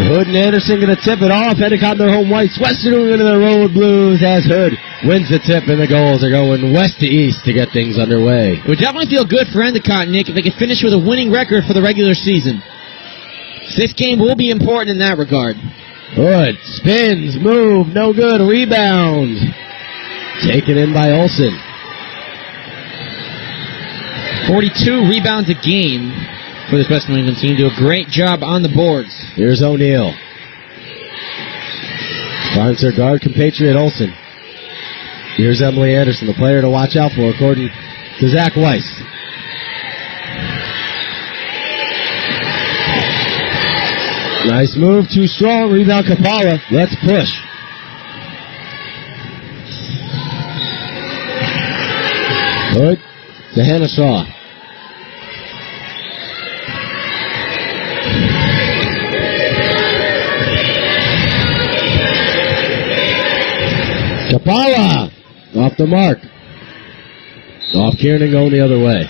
Hood and Anderson going to tip it off. Endicott in their home whites. Western New England in their road blues as Hood wins the tip, and the goals are going west to east to get things underway. It would definitely feel good for Endicott, Nick, if they could finish with a winning record for the regular season. This game will be important in that regard. Hood spins, move, no good, rebound. Taken in by Olsen. 42 rebounds a game for this West New England team. Do a great job on the boards. Here's O'Neal. Finds her guard compatriot Olsen. Here's Emily Anderson, the player to watch out for, according to Zach Weiss. Nice move, too strong. Rebound Kapala. Let's push. Hood to Hannah Shaw. Kapala off the mark. Off Kiernan going the other way.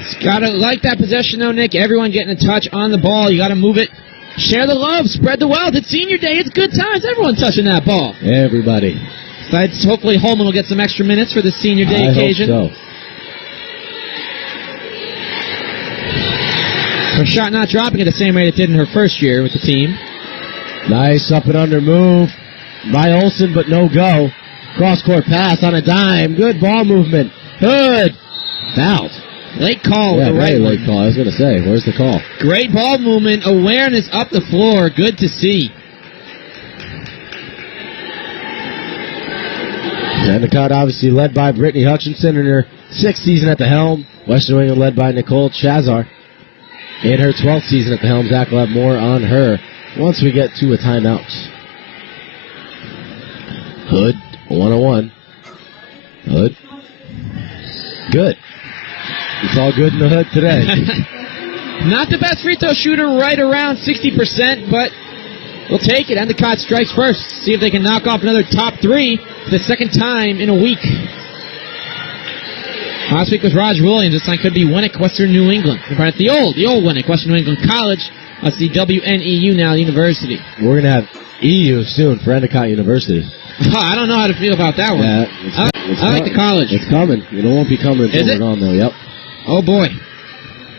It's gotta like that possession though, Nick. Everyone getting a touch on the ball. You gotta move it. Share the love, spread the wealth. It's senior day. It's good times. Everyone touching that ball. Everybody. Besides, hopefully Holman will get some extra minutes for the senior day occasion. Hope so. Her shot not dropping at the same rate it did in her first year with the team. Nice up and under move by Olsen, but no go. Cross-court pass on a dime. Good ball movement. Hood. Fouled. Late call. Yeah, the right late call. I was going to say, where's the call? Great ball movement. Awareness up the floor. Good to see. Endicott obviously led by Brittany Hutchinson in her 6th season at the helm. Western New England led by Nicole Chazar in her 12th season at the helm. Zach will have more on her once we get to a timeout. Hood, 101. Hood. Good. It's all good in the Hood today. Not the best free throw shooter, right around 60%, but we'll take it. Endicott strikes first. See if they can knock off another top 3 for the second time in a week. Last week was Raj Williams. This time could be Winnick, Western New England. The old Winnick, Western New England College. That's the WNEU now, University. We're going to have EU soon for Endicott University. I don't know how to feel about that one. Yeah, I like the college. It's coming. It won't be coming until we're gone, though. Yep. Oh, boy.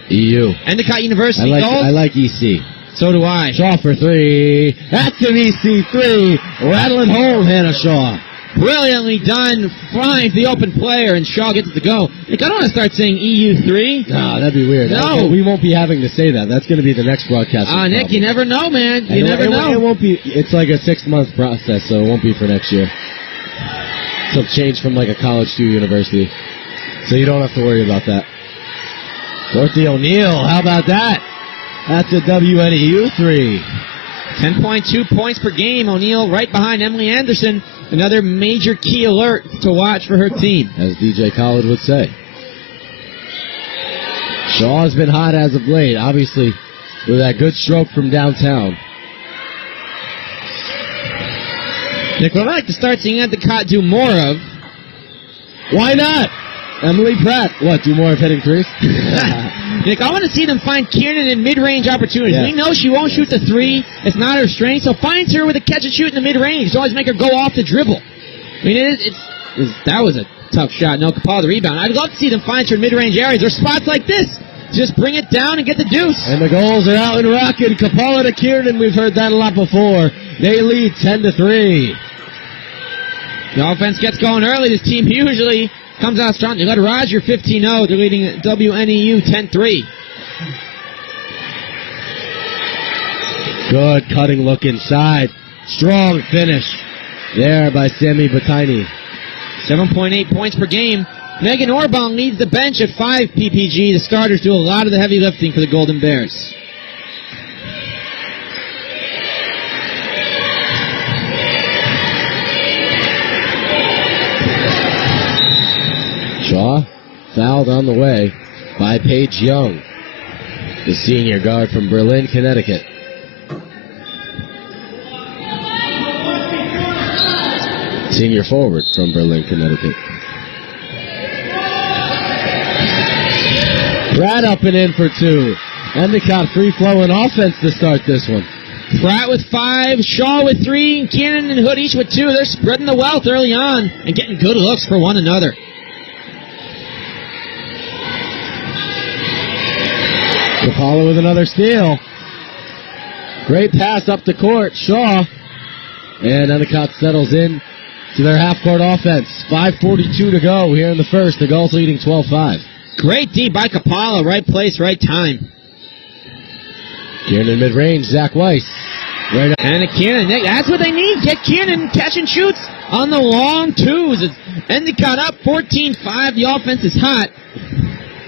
EU. Endicott University I like EC. So do I. Shaw for 3. That's an EC 3. Rattling home, Hannah Shaw. Brilliantly done. Finds the open player, and Shaw gets it to go. Nick, I don't want to start saying EU3. No, that'd be weird. No. We won't be having to say that. That's going to be the next broadcast. Nick, you never know, man. You never know. It won't be. It's like a 6-month process, so it won't be for next year. So change from like a college to university. So you don't have to worry about that. Dorothy O'Neal, how about that? That's a WNEU 3. 10.2 points per game. O'Neal right behind Emily Anderson. Another major key alert to watch for her team. As DJ Collard would say. Shaw's been hot as of late, obviously, with that good stroke from downtown. Nick, what I'd like to start seeing Endicott do more of. Why not? Emily Pratt. What, do more of hitting threes? Nick, I want to see them find Kiernan in mid-range opportunities. Yeah. We know she won't shoot the 3. It's not her strength, so find her with a catch and shoot in the mid-range. Always make her go off the dribble. I mean, that was a tough shot. No, Kapala the rebound. I'd love to see them find her in mid-range areas or spots like this. Just bring it down and get the deuce. And the goals are out and rocking. Kapala to Kiernan. We've heard that a lot before. They lead 10-3. The offense gets going early. This team usually comes out strong. They got Roger 15-0. They're leading WNEU 10-3. Good cutting look inside. Strong finish there by Sammy Bataini. 7.8 points per game. Megan Orbong leads the bench at 5 PPG. The starters do a lot of the heavy lifting for the Golden Bears. Shaw fouled on the way by Paige Young, the senior guard from Berlin, Connecticut. Senior forward from Berlin, Connecticut. Pratt up and in for 2. Endicott free-flowing offense to start this one. Pratt with 5, Shaw with 3, and Kiernan and Hood each with 2. They're spreading the wealth early on and getting good looks for one another. Kapala with another steal. Great pass up the court. Shaw. And Endicott settles in to their half-court offense. 5:42 to go here in the first. The Gulls leading 12-5. Great D by Kapala. Right place, right time. Kiernan mid-range. Zach Weiss. Right up. And Kiernan. That's what they need. Get Kiernan catch and shoots on the long twos. It's Endicott up 14-5. The offense is hot.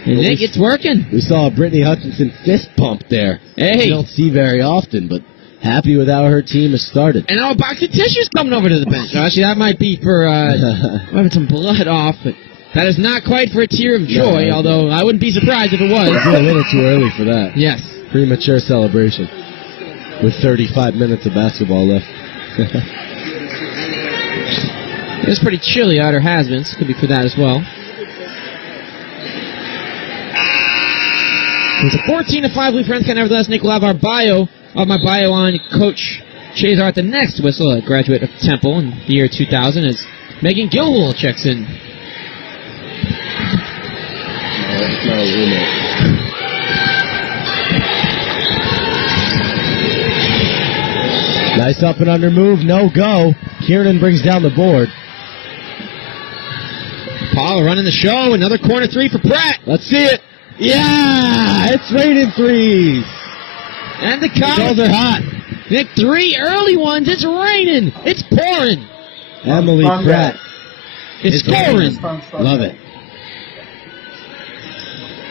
And Nick, it's working. We saw a Brittany Hutchinson fist pump there. Hey. You don't see very often, but happy with how her team has started. And now a box of tissues coming over to the bench. Actually, that might be for having some blood off, but that is not quite for a tear of joy, No, although I wouldn't be surprised if it was. It's a little too early for that. Yes. Premature celebration with 35 minutes of basketball left. It's pretty chilly out, or has been. So could be for that as well. It's a 14-5 lead for Endicott. Nevertheless, Nick will have my bio on Coach Chazar at the next whistle, a graduate of Temple in the year 2000, as Megan Gilwool checks in. Nice up and under move, no go. Kiernan brings down the board. Paul running the show, another corner three for Pratt. Let's see it. Yeah, it's raining threes. And the Gulls are hot. Nick, 3 early ones. It's raining. It's pouring. Emily Pratt. It's pouring. Love it.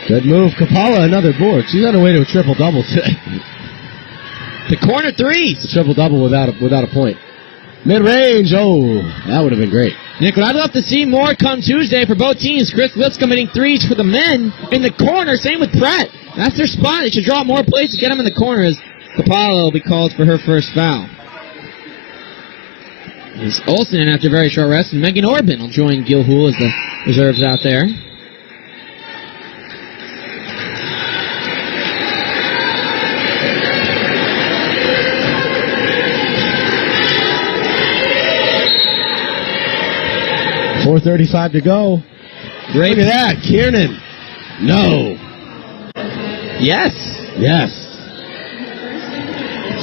Good move. Kapala, another board. She's on her way to a triple-double today. The corner threes. A triple-double without a point. Mid-range. Oh, that would have been great. Nick, what I'd love to see more come Tuesday for both teams. Chris Lipscomb hitting threes for the men in the corner. Same with Pratt. That's their spot. They should draw more plays to get them in the corner as Kapala will be called for her first foul. It's Olsen in after a very short rest, and Megan Orban will join Gilhool as the reserves out there. .435 to go. Great. Look at that. Kiernan. No. Yes. Yes.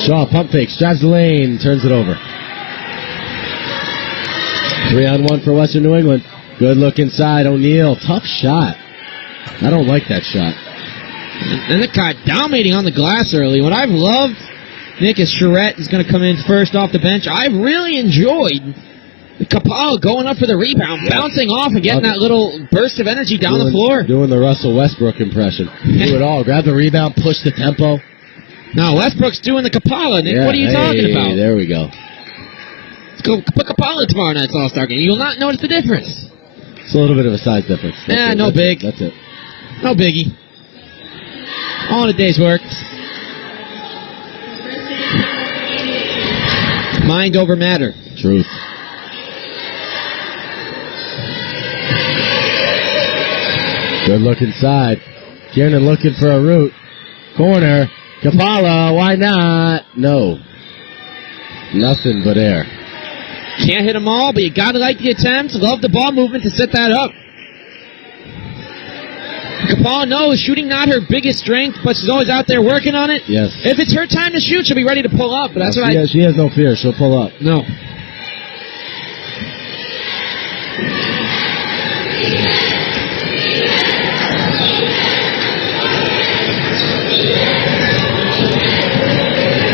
Shaw pump fakes, drives the lane, turns it over. 3-on-1 for Western New England. Good look inside. O'Neal. Tough shot. I don't like that shot. And the guy dominating on the glass early. What I've loved, Nick, is Charette is going to come in first off the bench. I've really enjoyed Kapala going up for the rebound, bouncing off and getting that little burst of energy down the floor. Doing the Russell Westbrook impression. Do it all. Grab the rebound, push the tempo. No, Westbrook's doing the Kapala, Nick. What are you talking about? There we go. Let's go put Kapala tomorrow night's All-Star game. You will not notice the difference. It's a little bit of a size difference. No big. That's it. No biggie. All in a day's work. Mind over matter. Truth. Good look inside. Kiernan looking for a route. Corner. Kapala, why not? No. Nothing but air. Can't hit them all, but you gotta like the attempts. Love the ball movement to set that up. Kapala knows shooting not her biggest strength, but she's always out there working on it. Yes. If it's her time to shoot, she'll be ready to pull up. But that's She has no fear. She'll pull up. No.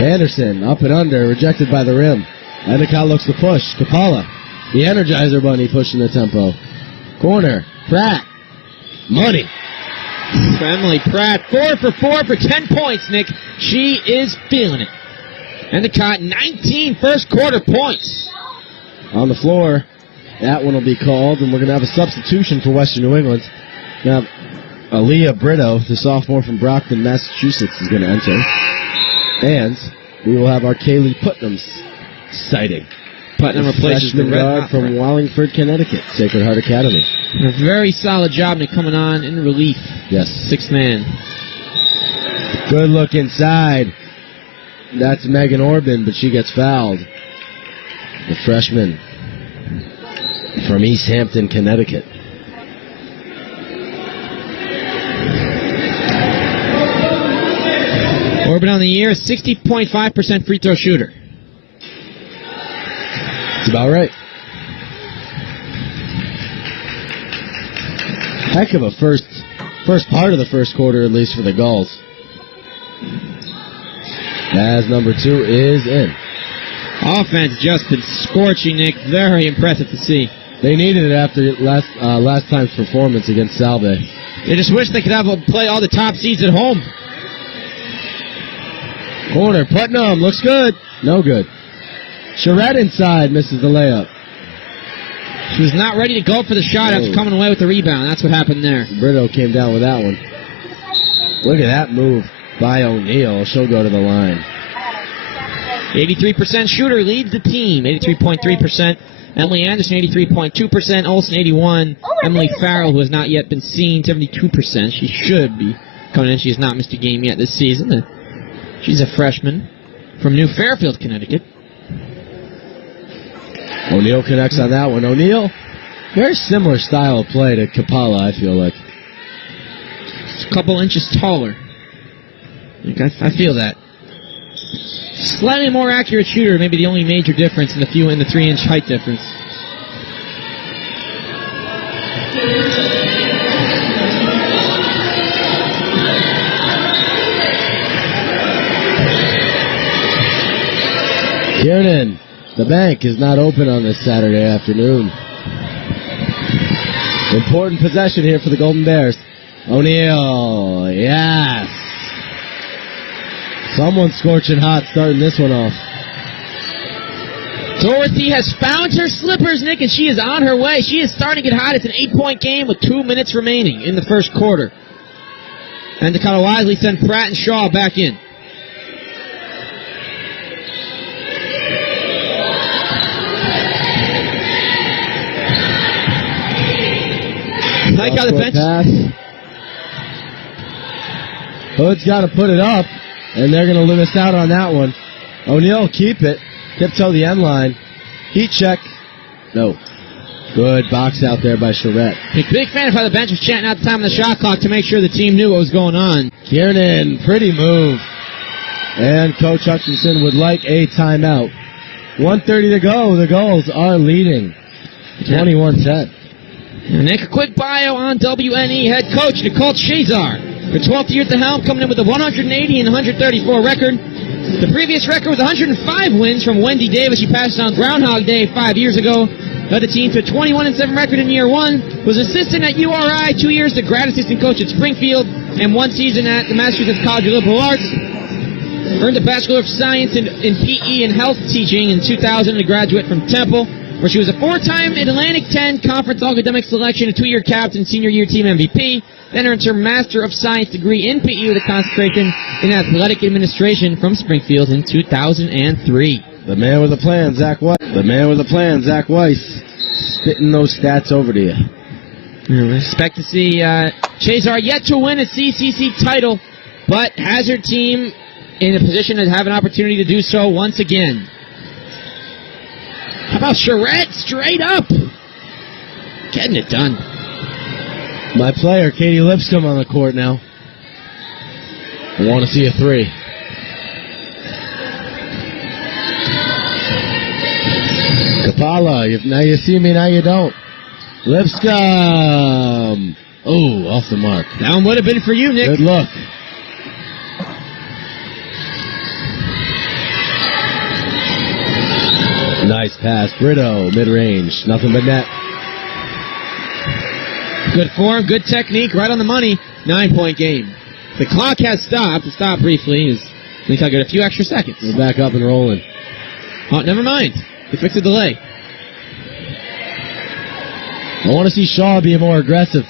Anderson, up and under, rejected by the rim. Endicott looks to push. Kapala, the Energizer Bunny, pushing the tempo. Corner, Pratt. Money. Emily Pratt, 4 for 4 for 10 points, Nick. She is feeling it. Endicott, 19 first quarter points. On the floor, that one will be called, and we're going to have a substitution for Western New England. Now, Aaliyah Brito, the sophomore from Brockton, Massachusetts, is going to enter. And we will have our Kaylee Putnam's sighting. Putnam replaces the freshman red guard from Wallingford, Connecticut, Sacred Heart Academy. A very solid job, Nick, coming on in relief. Yes. Sixth man. Good look inside. That's Megan Orban, but she gets fouled. The freshman from East Hampton, Connecticut. Orban on the year, 60.5% free throw shooter. That's about right. Heck of a first part of the first quarter, at least for the Gulls. As number 2 is in. Offense just been scorching, Nick. Very impressive to see. They needed it after last time's performance against Salve. They just wish they could have play all the top seeds at home. Corner, Putnam, looks good. No good. Charette inside, misses the layup. She was not ready to go for the shot after coming away with the rebound. That's what happened there. Brito came down with that one. Look at that move by O'Neal. She'll go to the line. 83% shooter leads the team. 83.3%. Emily Anderson, 83.2%. Olsen, 81%. Emily Farrell, who has not yet been seen, 72%. She should be coming in. She has not missed a game yet this season. She's a freshman from New Fairfield, Connecticut. O'Neal connects on that one. O'Neal, very similar style of play to Kapala, I feel like. It's a couple inches taller. I feel that. Slightly more accurate shooter, maybe the only major difference in the 3-inch height difference. Kiernan, the bank is not open on this Saturday afternoon. Important possession here for the Golden Bears. O'Neal, yes. Someone's scorching hot starting this one off. Dorothy has found her slippers, Nick, and she is on her way. She is starting to get hot. It's an 8-point game with 2 minutes remaining in the first quarter. And Dakota wisely sent Pratt and Shaw back in. Like how the bench. Pass. Hood's got to put it up, and they're going to miss out on that one. O'Neal keep it. Tiptoe the end line. Heat check. No. Good box out there by Charette. Big fan of how the bench was chanting out the time of the shot clock to make sure the team knew what was going on. Kiernan, pretty move. And Coach Hutchinson would like a timeout. 1:30 to go. The Gulls are leading. 21-10. Nick, a quick bio on WNE head coach Nicole Chazar. Her 12th year at the helm, coming in with a 180 and 134 record. The previous record was 105 wins from Wendy Davis. She passed on Groundhog Day 5 years ago. Led the team to a 21-7 record in year one. Was assistant at URI, 2 years the grad assistant coach at Springfield, and 1 season at the Massachusetts College of Liberal Arts. Earned a Bachelor of Science in PE and Health Teaching in 2000 and a graduate from Temple, where she was a 4-time Atlantic 10 Conference Academic Selection, a 2-year captain, senior year team MVP. Then earned her Master of Science degree in PE with a concentration in athletic administration from Springfield in 2003. The man with a plan, Zach Weiss. The man with a plan, Zach Weiss. Spitting those stats over to you. We expect to see Chazar yet to win a CCC title, but has her team in a position to have an opportunity to do so once again. How about Charette straight up? Getting it done. My player, Katie Lipscomb, on the court now. I want to see a 3. Kapala, now you see me, now you don't. Lipscomb. Oh, off the mark. That one would have been for you, Nick. Good look. Nice pass. Brito, mid-range. Nothing but net. Good form, good technique, right on the money. 9-point game. The clock has stopped. It stopped briefly. At least I got a few extra seconds. We're back up and rolling. Oh, never mind. They fixed the delay. I want to see Shaw be more aggressive.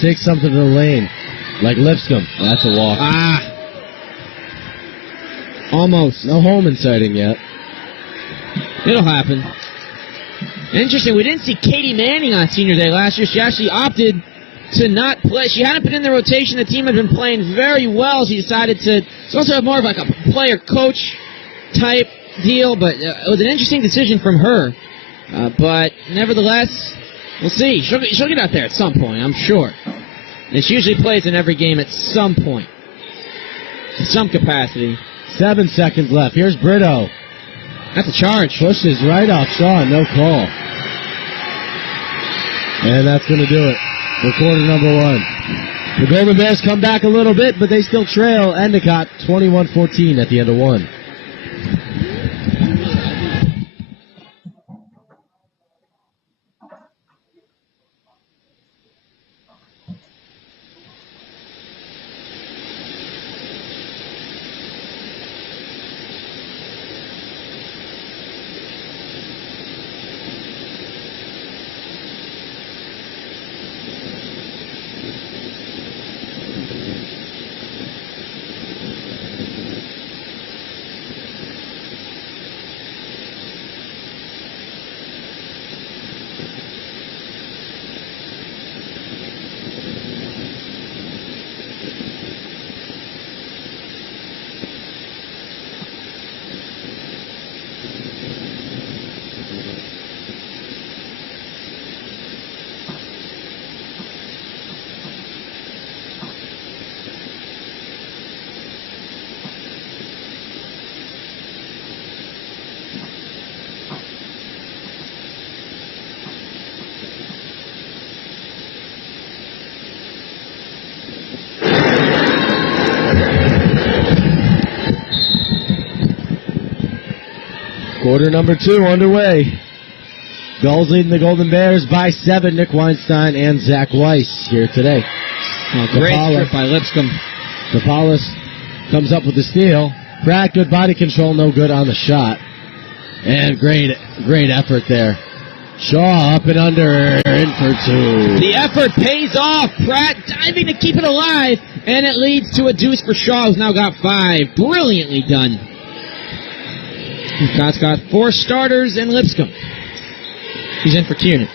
Take something to the lane. Like Lipscomb. That's a walk. Almost. No Holman sighting yet. It'll happen. Interesting, we didn't see Katie Manning on Senior Day last year. She actually opted to not play. She hadn't been in the rotation. The team had been playing very well. She decided to also have more of like a player-coach type deal, but it was an interesting decision from her. But nevertheless, we'll see. She'll get out there at some point, I'm sure. And she usually plays in every game at some point, in some capacity. 7 seconds left. Here's Brito. That's a charge. Pushes right off Shaw. No call. And that's going to do it for quarter number 1. The Golden Bears come back a little bit, but they still trail Endicott 21-14 at the end of 1. Quarter number 2 underway. Gulls leading the Golden Bears by 7. Nick Weinstein and Zach Weiss here today. Great strip by Lipscomb. Kapalis comes up with the steal. Pratt, good body control, no good on the shot. And great effort there. Shaw up and under, in for 2. The effort pays off. Pratt diving to keep it alive, and it leads to a deuce for Shaw, who's now got 5. Brilliantly done. Scott's got 4 starters in Lipscomb. He's in for Kiernan.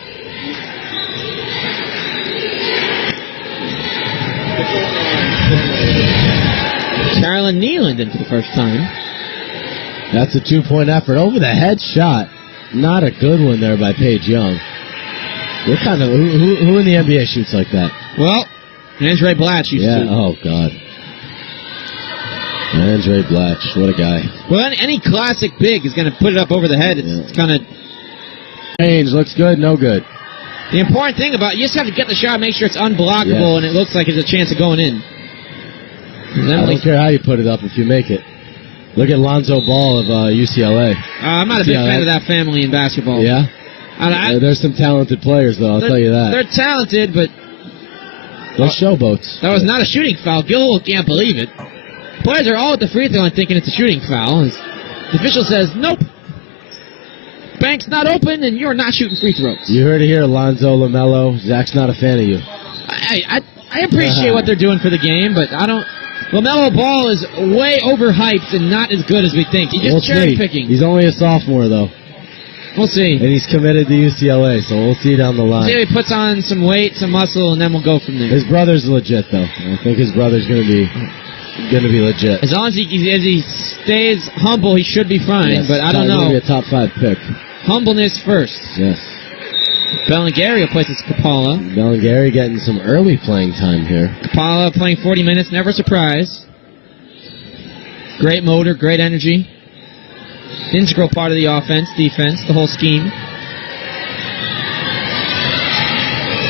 Carolyn Nealand in for the first time. That's a 2-point effort. Over the head shot. Not a good one there by Paige Young. What kind of who in the NBA shoots like that? Well, Andre Blatch used to. Oh, God. Andre Blatch, what a guy. Well, any classic big is going to put it up over the head. It's kind of... Range looks good, no good. The important thing about it, you just have to get the shot, make sure it's unblockable, and it looks like there's a chance of going in. I don't care how you put it up if you make it. Look at Lonzo Ball of UCLA. I'm not a big fan of that family in basketball. Yeah? There's some talented players, though, I'll tell you that. They're talented, but... They're showboats. That was not a shooting foul. Gilwell can't believe it. Players are all at the free throw line thinking it's a shooting foul. The official says, nope. Bank's not open, and you're not shooting free throws. You heard it here, Alonzo LaMelo. Zach's not a fan of you. I appreciate what they're doing for the game, but I don't... LaMelo Ball is way overhyped and not as good as we think. He's just cherry-picking. He's only a sophomore, though. We'll see. And he's committed to UCLA, so we'll see down the line. See if he puts on some weight, some muscle, and then we'll go from there. His brother's legit, though. I think his brother's going to be legit. As long as he stays humble, he should be fine, yes, but I don't know. Maybe a top 5 pick. Humbleness first. Yes. Bellinghari replaces Kapala. Bellinghari getting some early playing time here. Kapala playing 40 minutes, never a surprise. Great motor, great energy. Integral part of the offense, defense, the whole scheme.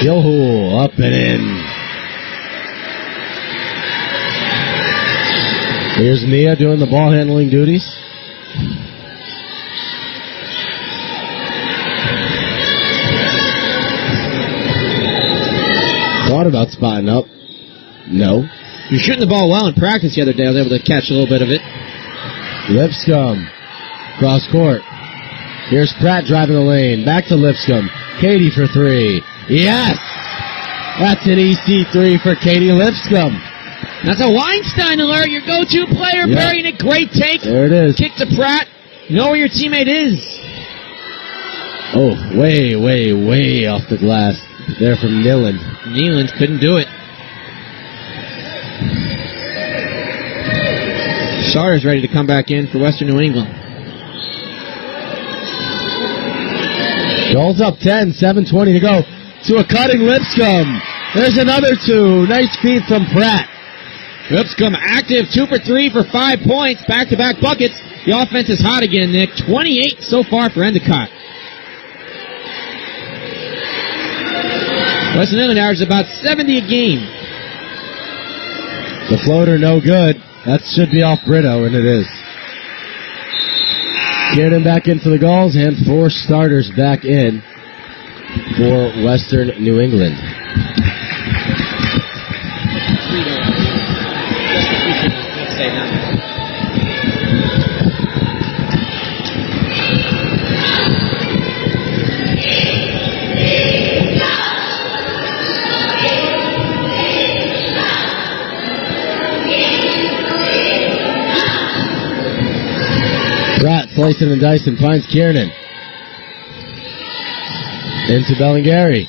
Gilhool up and in. Here's Mia doing the ball handling duties. Thought about spotting up. No. You're shooting the ball well in practice the other day. I was able to catch a little bit of it. Lipscomb. Cross court. Here's Pratt driving the lane. Back to Lipscomb. Katie for 3. Yes! That's an EC3 for Katie Lipscomb. That's a Weinstein alert. Your go-to player burying it. Great take. There it is. Kick to Pratt. Know where your teammate is. Oh, way, way, way off the glass. There from Nealand. Nealand couldn't do it. Starters ready to come back in for Western New England. Gulls up 10, 7:20 to go. To a cutting Lipscomb. There's another two. Nice feed from Pratt. Lipscomb active, 2 for 3 for 5 points. Back-to-back buckets. The offense is hot again, Nick. 28 so far for Endicott. Western New England averages about 70 a game. The floater no good. That should be off Brito, and it is. Kiernan back in for the Gulls, and 4 starters back in for Western New England. Pratt slicing and dicing, finds Kiernan. Into Bellingary.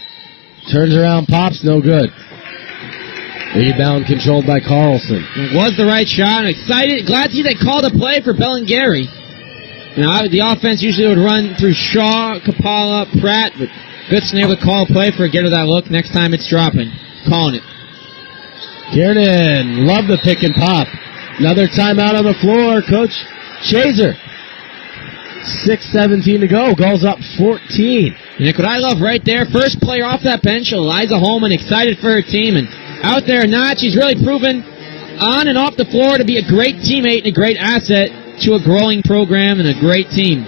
Turns around, pops, no good. Rebound controlled by Carlson. It was the right shot. I'm excited, glad to see they called a play for Bellingary. Now, the offense usually would run through Shaw, Kapala, Pratt, but Goodson able to call a play for a get her that look. Next time it's dropping. Calling it. Kiernan, love the pick and pop. Another timeout on the floor, Coach Shazer. 6:17 to go. Gulls up 14. Nick, what I love right there, first player off that bench, Eliza Holman, excited for her team. And out there or not, she's really proven on and off the floor to be a great teammate and a great asset to a growing program and a great team.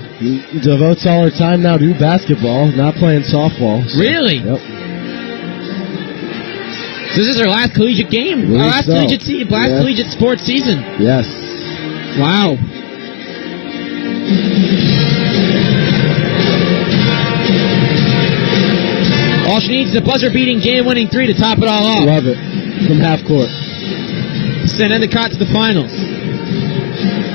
Devotes all her time now to basketball, not playing softball. So, really? Yep. So this is her last collegiate game, collegiate sports season. Yes. Wow. All she needs is a buzzer-beating, game-winning 3 to top it all off. Love it. From half court. Send Endicott to the finals.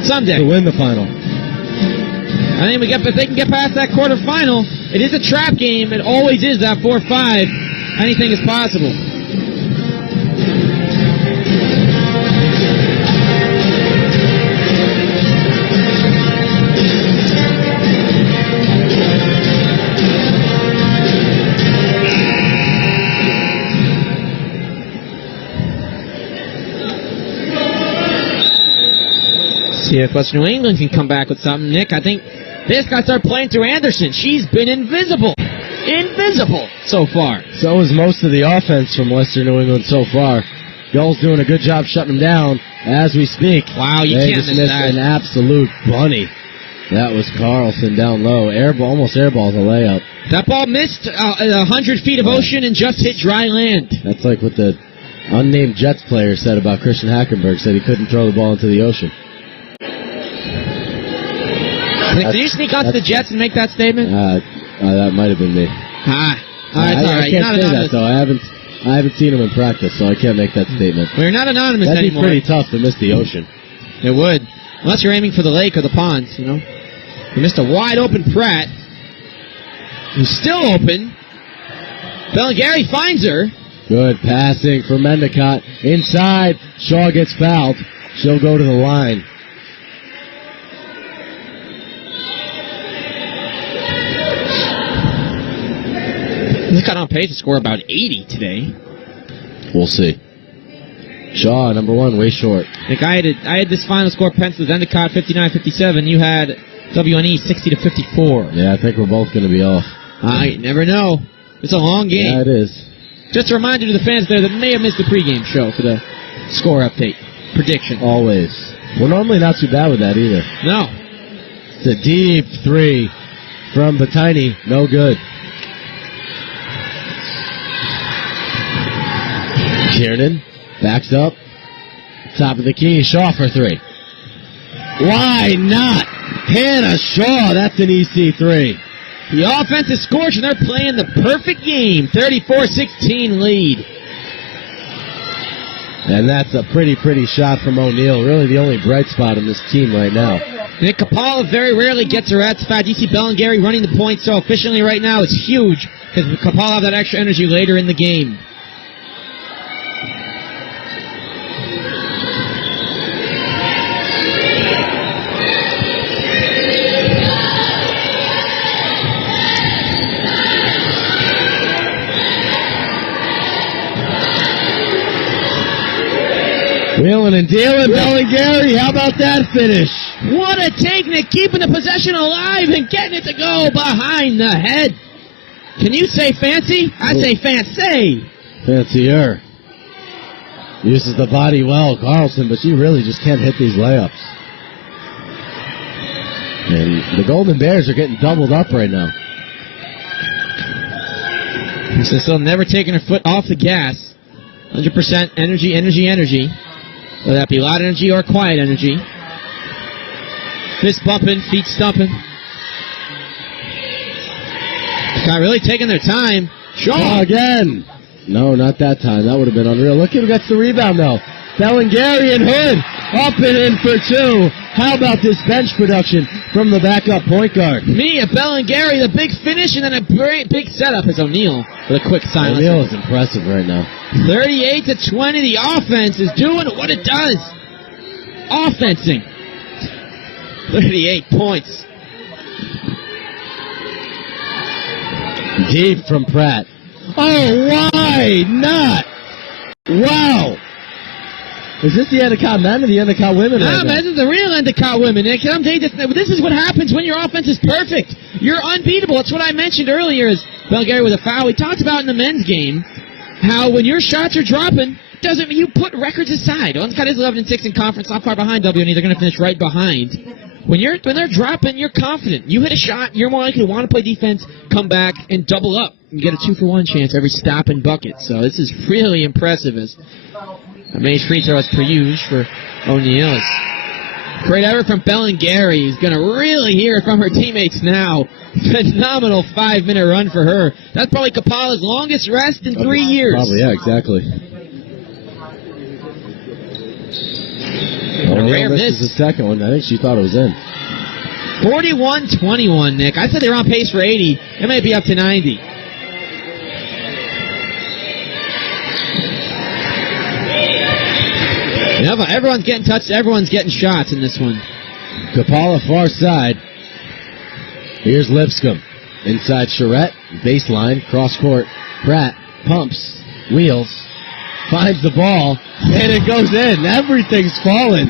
Someday. To win the final. I think if they can get past that quarterfinal, it is a trap game. It always is that 4-5. Anything is possible. See if Western New England can come back with something. Nick, I think this got to start playing through Anderson. She's been invisible. Invisible so far. So is most of the offense from Western New England so far. Gulls doing a good job shutting them down as we speak. Wow, you they can't miss missed that. An absolute bunny. That was Carlson down low. Almost airballs a layup. That ball missed 100 feet of ocean and just hit dry land. That's like what the unnamed Jets player said about Christian Hackenberg. Said he couldn't throw the ball into the ocean. Did you sneak out to the Jets and make that statement? That might have been me. All right, all right. I can't say that though. I haven't seen him in practice, so I can't make that statement. Well, you're not anonymous That'd anymore. That'd be pretty tough to miss the ocean. It would, unless you're aiming for the lake or the ponds. You know, you missed a wide open Pratt, who's still open. Bellingary finds her. Good passing from Endicott inside. Shaw gets fouled. She'll go to the line. Endicott on pace to score about 80 today. We'll see. Shaw, number 1, way short. Nick, I had this final score penciled as Endicott 59-57. You had WNE 60-54. Yeah, I think we're both going to be off. I never know. It's a long game. Yeah, it is. Just a reminder to the fans there that may have missed the pregame show for the score update prediction. Always. We're normally not too bad with that either. No. It's a deep 3 from Batini. No good. Kiernan backs up. Top of the key. Shaw for 3. Why not? Hannah Shaw. That's an EC3. The offense is scorched, and they're playing the perfect game. 34-16 lead. And that's a pretty shot from O'Neal. Really the only bright spot in this team right now. Nick Kapala very rarely gets her at fact. You see Bellingary running the point so efficiently right now. It's huge because Kapala have that extra energy later in the game. Wheeling and dealing, Bellingheri. How about that finish? What a take, Nick. Keeping the possession alive and getting it to go behind the head. Can you say fancy? I say fancy. Fancier. Uses the body well, Carlson, but she really just can't hit these layups. And the Golden Bears are getting doubled up right now. So still never taking her foot off the gas. 100% energy, energy, energy. Whether that be loud energy or quiet energy. Fist bumping, feet stumping. Not really taking their time. Shaw again. No, not that time. That would have been unreal. Look who gets the rebound, though. Bellingheri and Hood up and in for two. How about this bench production from the backup point guard? Mia Bellingheri, the big finish, and then a big setup as O'Neal with a quick silence. O'Neal is impressive right now. 38-20. The offense is doing what it does. Offensing. 38 points. Deep from Pratt. Oh, why not? Wow. Is this the Endicott men or the Endicott women? Nah, man, this is the real Endicott women, Nick. I'm telling you, this is what happens when your offense is perfect. You're unbeatable. That's what I mentioned earlier is Bellingheri with a foul. We talked about in the men's game how when your shots are dropping, doesn't mean you put records aside. Endicott is 11-6 in conference, not far behind WNE. They're going to finish right behind. When they're dropping, you're confident. You hit a shot, you're more likely to want to play defense, come back, and double up. You get a 2-for-1 chance every stop and bucket. So this is really impressive as many free throws per usual for O'Neal. Great effort from Bellingheri. He's going to really hear it from her teammates now. Phenomenal 5-minute run for her. That's probably Kapala's longest rest in 3 years. Probably, yeah, exactly. O'Neal misses the second one. I think she thought it was in. 41-21, Nick. I said they were on pace for 80. It might be up to 90. Everyone's getting touched. Everyone's getting shots in this one. Kapala far side. Here's Lipscomb. Inside Charette. Baseline. Cross court. Pratt pumps. Wheels. Finds the ball. And it goes in. Everything's falling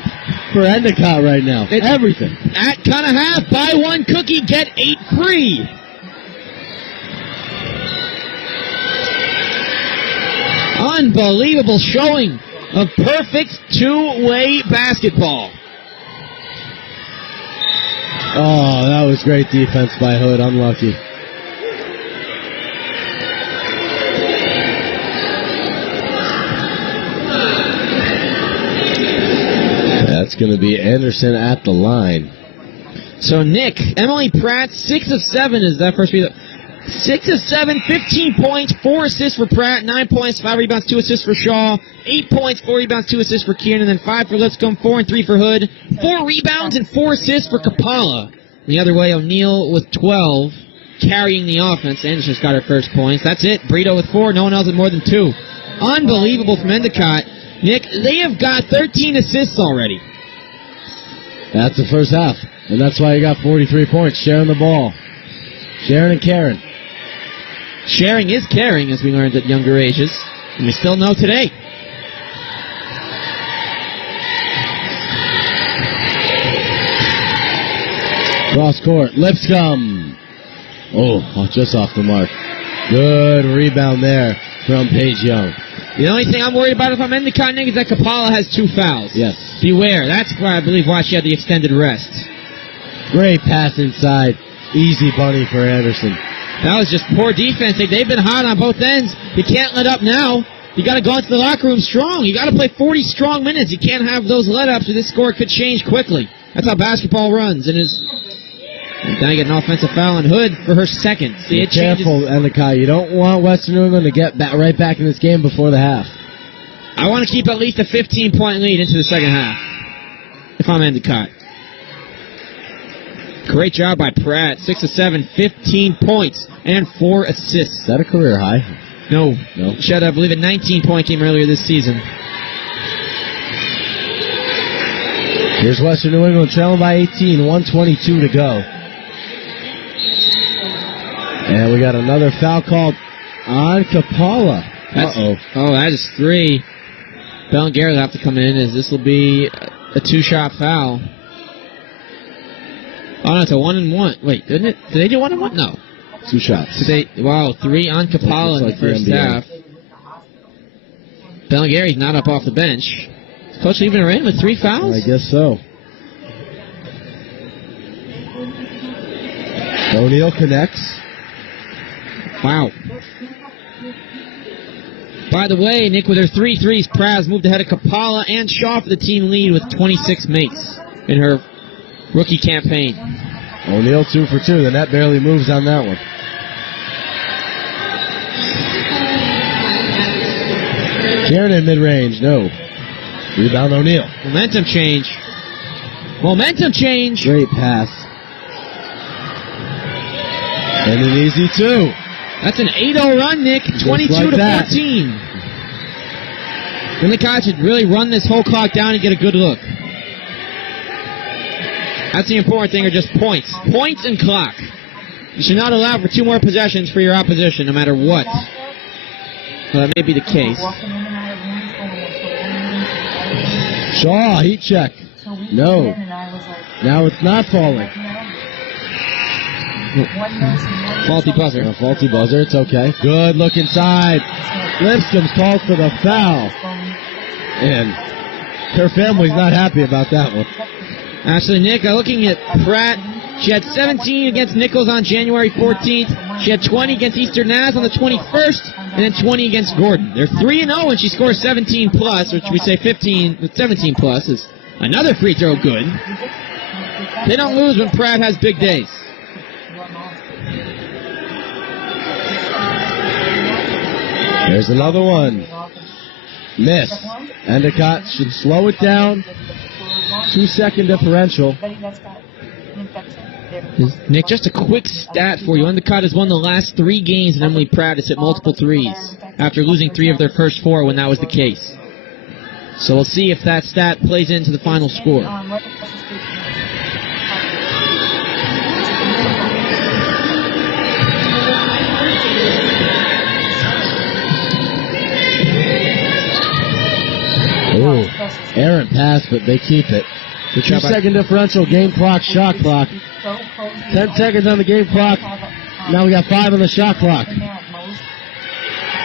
for Endicott right now. Everything. At kind of half. Buy one cookie, get 8 free. Unbelievable showing of perfect two-way basketball. Oh, that was great defense by Hood. Unlucky. That's going to be Anderson at the line. So, Nick, Emily Pratt, 6 of 7 is that first free throw. 6 of 7, 15 points, 4 assists for Pratt, 9 points, 5 rebounds, 2 assists for Shaw, 8 points, 4 rebounds, 2 assists for Kieran, and then 5 for Lipscomb, 4 and 3 for Hood, 4 rebounds and 4 assists for Kapala. The other way, O'Neal with 12, carrying the offense. Anderson's got her first points. That's it. Brito with 4, no one else with more than 2. Unbelievable from Endicott. Nick, they have got 13 assists already. That's the first half, and that's why you got 43 points, sharing the ball. Sharon and Karen. Sharing is caring, as we learned at younger ages, and we still know today. Cross court, Lipscomb. Oh, just off the mark. Good rebound there from Paige Young. The only thing I'm worried about if I'm Endicott, Nick, is that Kapala has 2 fouls. Yes. Beware. That's why I believe why she had the extended rest. Great pass inside. Easy bunny for Anderson. That was just poor defense. They've been hot on both ends. You can't let up now. You got to go into the locker room strong. You got to play 40 strong minutes. You can't have those let-ups or this score could change quickly. That's how basketball runs. And now you get an offensive foul on Hood for her second. See, it careful, Endicott. You don't want Western New England to get right back in this game before the half. I want to keep at least a 15-point lead into the second half if I'm Endicott. Great job by Pratt. 6 of 7, 15 points, and 4 assists. Is that a career high? No. She had, I believe, a 19-point game earlier this season. Here's Western New England trailing by 18, 1:22 to go. And we got another foul called on Kapala. Oh, that is 3. Bellinger will have to come in, as this will be a 2-shot foul. Oh, no, it's a 1-and-1. Wait, didn't it? Did they do 1-and-1? No. 2 shots. Did they? Wow, 3 on Kapala in the first half. Bellingheri's not up off the bench. Is Coach leaving her in with 3 fouls? I guess so. O'Neal connects. Wow. By the way, Nick, with her 3 threes, Praz moved ahead of Kapala and Shaw for the team lead with 26 makes in her rookie campaign. O'Neal 2 for 2. The net barely moves on that one. Kiernan mid-range, no. Rebound O'Neal. Momentum change. Momentum change. Great pass. And an easy 2. That's an 8-0 run, Nick. 22-14. Endicott should really run this whole clock down and get a good look. That's the important thing, are just points. Points and clock. You should not allow for 2 more possessions for your opposition, no matter what. Well, that may be the case. Shaw, heat check. No. Now it's not falling. Faulty buzzer. A faulty buzzer, it's okay. Good look inside. Lipscomb's called for the foul. And her family's not happy about that one. Actually, Nick, looking at Pratt, she had 17 against Nichols on January 14th. She had 20 against Eastern Naz on the 21st, and then 20 against Gordon. They're 3-0, and she scores 17 plus, which we say 17 plus is another free throw good. They don't lose when Pratt has big days. There's another one. Missed. Endicott should slow it down. 2-second differential. Nick, just a quick stat for you. Endicott has won the last 3 games, and Emily Pratt has hit multiple threes after losing 3 of their first 4 when that was the case. So we'll see if that stat plays into the final score. Ooh, errant pass, but they keep it. The 2-second differential, game clock, shot clock. 10 seconds on the game clock. Now we got 5 on the shot clock.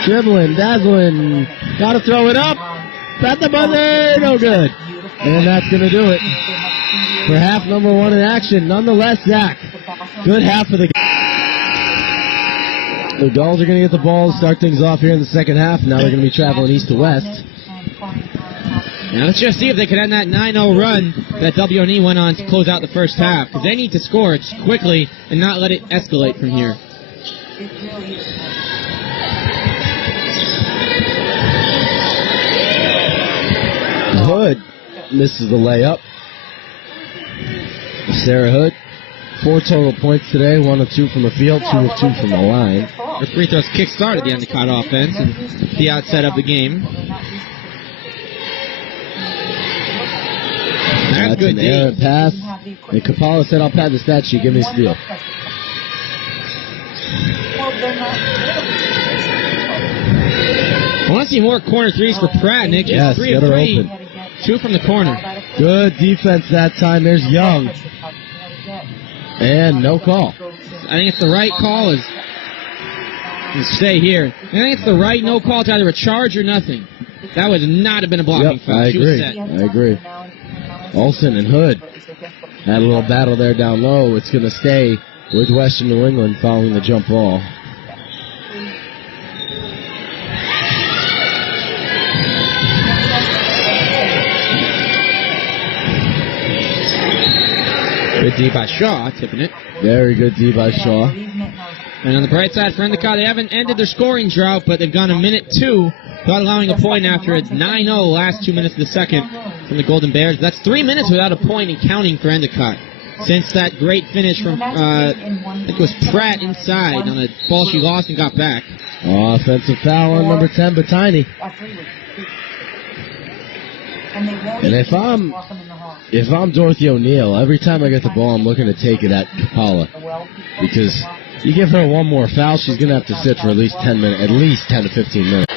Dribbling, dazzling. Gotta throw it up. At the buzzer, no good. And that's gonna do it for half number 1 in action. Nonetheless, Zach, good half of the game. The Gulls are gonna get the ball to start things off here in the second half. Now they're gonna be traveling east to west. Now let's just see if they can end that 9-0 run that WNE went on to close out the first half, because they need to score it quickly and not let it escalate from here. Hood misses the layup. Sarah Hood, 4 total points today, 1 of 2 from the field, 2 of 2 from the line. Her free throws kick-started the Endicott offense and the outset of the game. That's good an errant pass. And Kapala said, I'll pad the stat sheet, give me a steal. I want to see more corner threes for Pratt, Nick. Yes, 3 get of her 3. open. 2 from the corner. Good defense that time. There's Young. And no call. I think it's the right call is stay here. I think it's the right no call. It's either a charge or nothing. That would not have been a blocking foul. I agree. I agree. Olsen and Hood had a little battle there down low. It's going to stay with Western New England following the jump ball. Good D by Shaw, tipping it. Very good D by Shaw. And on the bright side for Endicott, they haven't ended their scoring drought, but they've gone a minute 2 without allowing a point after a 9-0 last 2 minutes of the second from the Golden Bears. That's 3 minutes without a point and counting for Endicott. Since that great finish from, I think it was Pratt inside on a ball she lost and got back. Offensive foul on number 10, Batini. And if I'm Dorothy O'Neal, every time I get the ball, I'm looking to take it at Kapala. Because you give her one more foul, she's going to have to sit for at least 10 to 15 minutes.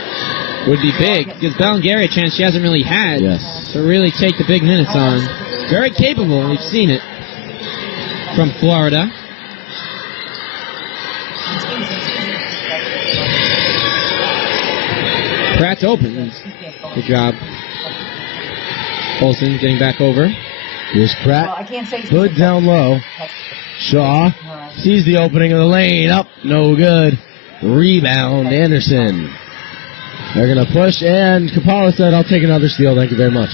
would be big. Gives Belengaria a chance she hasn't really had Yes. to really take the big minutes on. Very capable. We've seen it from Florida. Pratt's open. Good job. Olsen getting back over. Here's Pratt. Good down low. Shaw sees the opening of the lane. Up. No good. Rebound. Anderson. They're going to push, and Kapala said, I'll take another steal. Thank you very much.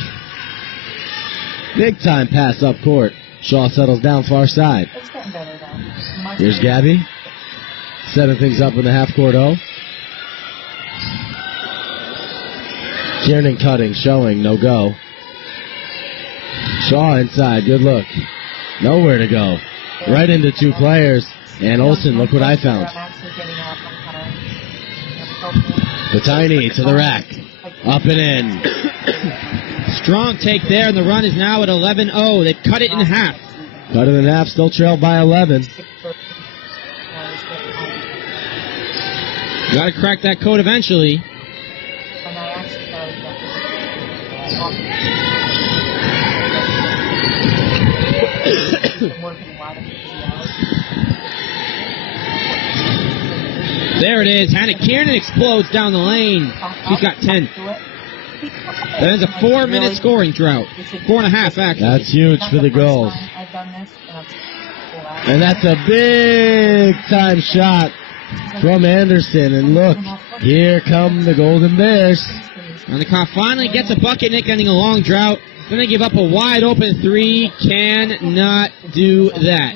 Big time pass up court. Shaw settles down far side. Here's Gabby. Setting things up in the half court O. Kiernan cutting, showing, no go. Shaw inside, good look. Nowhere to go. Right into two players. And Olsen, look what I found. Patini to the rack. Up and in. Strong take there, and the run is now at 11-0. They've cut it in half. Cut it in half, still trailed by 11. Got to crack that code eventually. There it is. Hannah Kiernan explodes down the lane. She's got 10. That ends a 4-minute scoring drought. 4.5, actually. That's huge for the goals. And that's a big time shot from Anderson. And look, here come the Golden Bears. And the Cough finally gets a bucket, Nick, ending a long drought. Then they give up a wide open three. Cannot do that.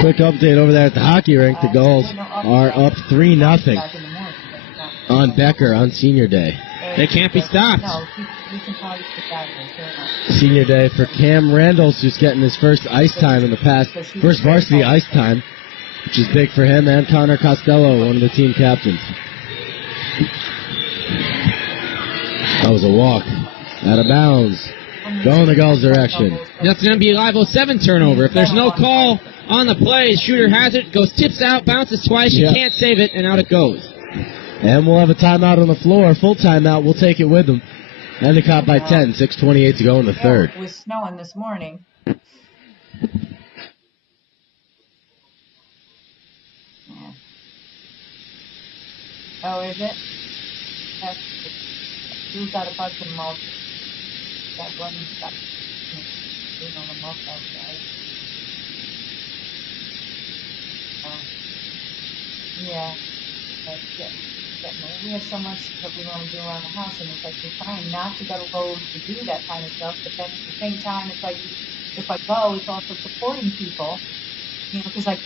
Quick update over there at the hockey rink. The Gulls are up 3-0 on Becker on Senior Day. They can't be stopped. Senior Day for Cam Randalls, who's getting his first ice time in the past, first varsity ice time, which is big for him, and Connor Costello, one of the team captains. That was a walk. Out of bounds. Going the Gulls' direction. That's going to be a Live 07 turnover. If there's no call on the play, the shooter has it, goes tips out, bounces twice, you can't save it, and out it goes. And we'll have a timeout on the floor, full timeout. We'll take it with them. Endicott by 10, 6:28 to go in the third. It was snowing this morning. Yeah. Oh, is it? That's you got a bunch of mulch. That one got on the mulch outside. Yeah. We have so much that we want to do around the house, and it's like we're trying not to go to Lowe's to do that kind of stuff, but then at the same time, it's like if I go, it's also supporting people, you know, because like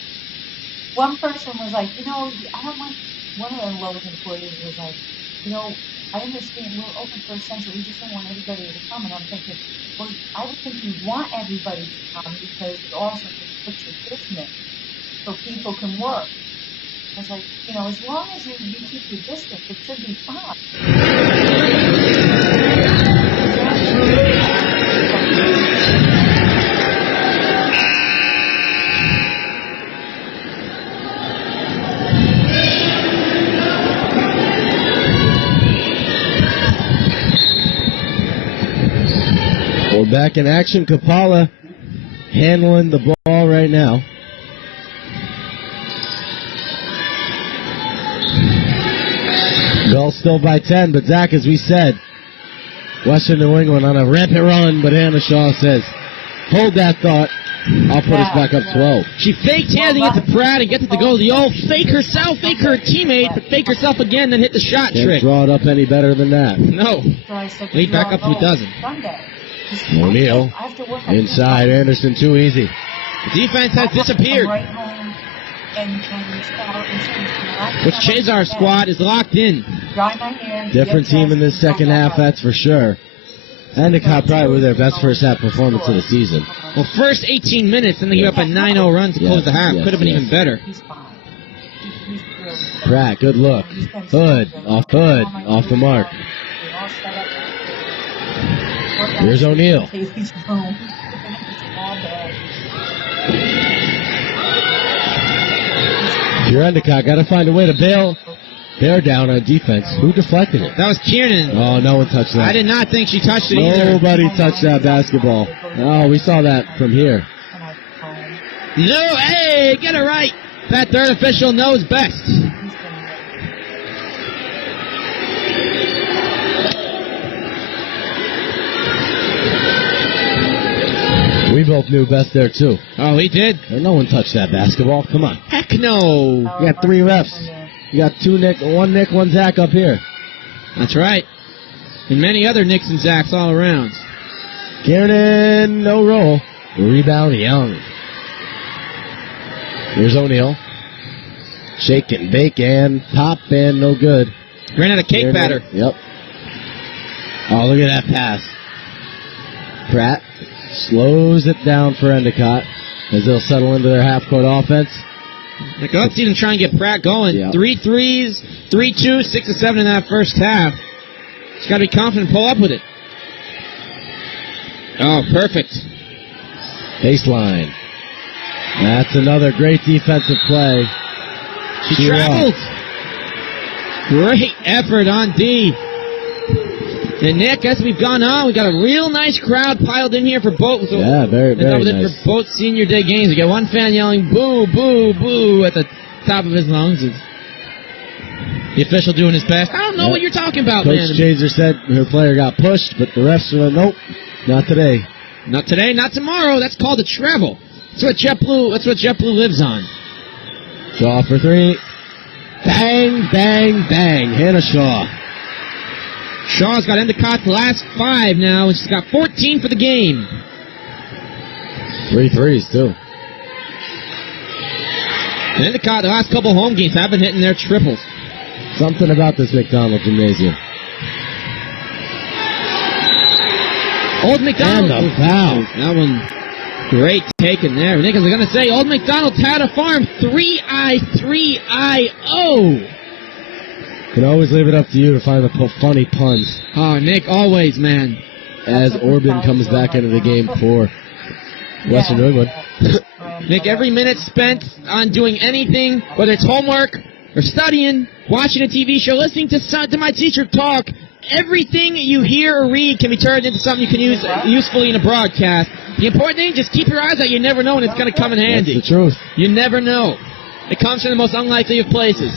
one person was like, you know, I don't want, one of the Lowe's employees was like, you know, I understand we're open for essential, we just don't want everybody to come, and I'm thinking, well, I would think you want everybody to come because it also puts your business so people can work. I was like, you know, as long as you keep your distance, it should be fine. We're back in action. Kapala handling the ball right now. Gulls still by 10, but Zach, as we said, Western New England on a rampant run, but Hannah Shaw says, hold that thought. I'll put us back up 12. She faked handing it to Pratt and gets it to go to the old fake herself, fake her teammate, but fake herself again, then hit the shot Can't trick. draw it up any better than that. No. Lead back up to a dozen. O'Neal inside. Anderson, too easy. The defense has disappeared. Which Chazar's squad is locked in. Different team in this second half, that's for sure. Endicott probably with their best first half performance of the season. Well, first 18 minutes, and they give up a 9-0 run to close the half. Could have been even better. Pratt, good look. Hood, off the mark. Here's O'Neal. Your Endicott got to find a way to bail. They're down on defense. Who deflected it? That was Kiernan. Oh, no one touched that. I did not think she touched it either. Nobody touched that basketball. Oh, we saw that from here. No, hey, get it right. That third official knows best. We both knew best there, too. Oh, he did? No one touched that basketball. Come on. Heck no. You got 3 refs. You got 2 Nick, 1 Nick, 1 Zach up here. That's right. And many other Nicks and Zacks all around. Kiernan, no roll. Rebound, Young. Here's O'Neal. Shake and bake and pop and no good. Ran out of cake batter. Yep. Oh, look at that pass. Pratt slows it down for Endicott as they'll settle into their half-court offense. Let's see them try and get Pratt going. Yep. 3 threes, 3-2, 6 of 7 in that first half. Just got to be confident and pull up with it. Oh, perfect. Baseline. That's another great defensive play. She traveled. Great effort on D. And Nick, as we've gone on, we got a real nice crowd piled in here for both. So yeah, very nice. For both senior day games. We got one fan yelling "boo, boo, boo" at the top of his lungs. It's the official doing his best. I don't know what you're talking about, Coach man. Chaser said her player got pushed, but the refs were nope, not today. Not today, not tomorrow. That's called a travel. That's what JetBlue lives on. Shaw for 3. Bang, bang, bang. Hannah Shaw. Shaw's got Endicott's last 5 now, and she's got 14 for the game. 3 threes, too. And Endicott, the last couple home games, have been hitting their triples. Something about this McDonald Gymnasium. Old McDonald. And the foul. That one, great taken there. Nick, I was going to say, Old McDonald had a farm 3-I-3-I-O. Can always leave it up to you to find the funny puns. Oh, Nick, always, man. As Orban comes back into the game for Western New England. Nick, every minute spent on doing anything, whether it's homework or studying, watching a TV show, listening to my teacher talk, everything you hear or read can be turned into something you can use usefully in a broadcast. The important thing, just keep your eyes out. You never know when it's going to come in handy. That's the truth. You never know. It comes from the most unlikely of places.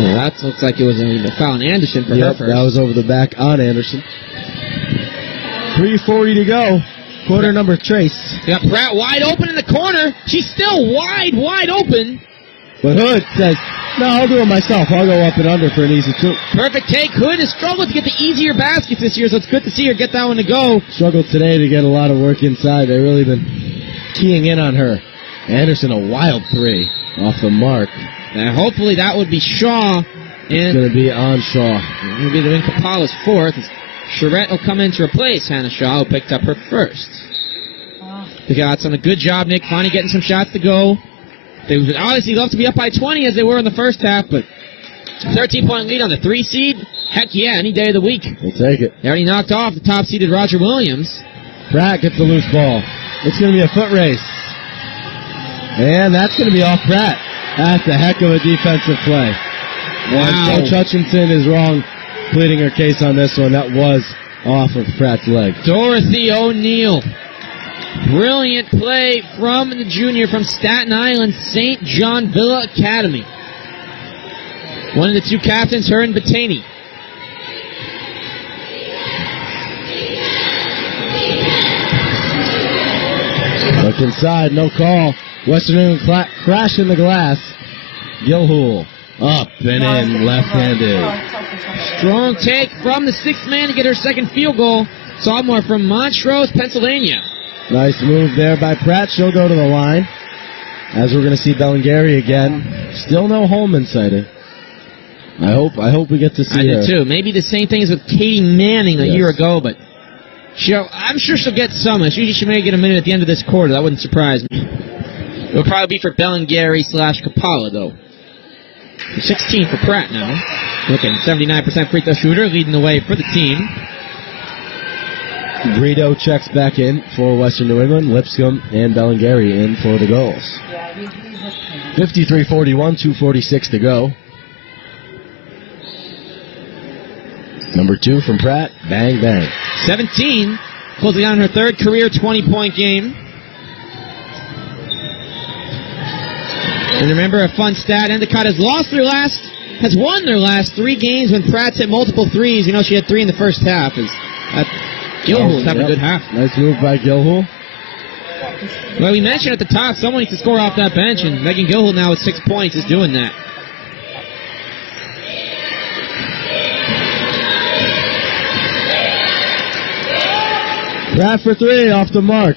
Well, that looks like it was a foul on Anderson for her first. That was over the back on Anderson. 3:40 to go. Quarter number Trace. Got Pratt wide open in the corner. She's still wide open. But Hood says, no, I'll do it myself. I'll go up and under for an easy 2. Perfect take. Hood has struggled to get the easier baskets this year, so it's good to see her get that one to go. Struggled today to get a lot of work inside. They've really been keying in on her. Anderson, a wild 3 off the mark. And hopefully that would be Shaw. It's going to be on Shaw. It'll be the Capala's 4th. Charette will come in to replace Hannah Shaw, who picked up her first. The Gots done a good job, Nick, finally getting some shots to go. They would obviously love to be up by 20 as they were in the first half, but 13-point lead on the 3 seed? Heck yeah, any day of the week. We'll take it. They already knocked off the top-seeded Roger Williams. Pratt gets the loose ball. It's going to be a foot race. And that's going to be off Pratt. That's a heck of a defensive play. Wow. Coach Hutchinson is wrong pleading her case on this one. That was off of Pratt's leg. Dorothy O'Neal. Brilliant play from the junior from Staten Island, St. John Villa Academy. One of the 2 captains, her and Batani. Look inside, no call. Western New England crashing the glass. Gilhool up and in, left-handed. Strong take from the 6th man to get her second field goal. Sophomore from Montrose, Pennsylvania. Nice move there by Pratt. She'll go to the line. As we're going to see Bellingary again. Still no Holman sighting. I hope we get to see her. I do too. Maybe the same thing as with Katie Manning a year ago, but I'm sure she'll get some. She may get a minute at the end of this quarter. That wouldn't surprise me. It'll probably be for Bellingary / Capala, though. 16 for Pratt now. Looking 79% free throw shooter, leading the way for the team. Brito checks back in for Western New England. Lipscomb and Bellingary in for the goals. Yeah, he's 53-41, 2:46 to go. Number 2 from Pratt. Bang, bang. 17, closing on her third career 20-point game. And remember a fun stat, Endicott has won their last 3 games when Pratt's hit multiple threes. You know, she had 3 in the first half. Gilhull's having a good half. Nice move by Gilhull. Well, we mentioned at the top, someone needs to score off that bench, and Megan Gilhull now with 6 points is doing that. Pratt for 3 off the mark.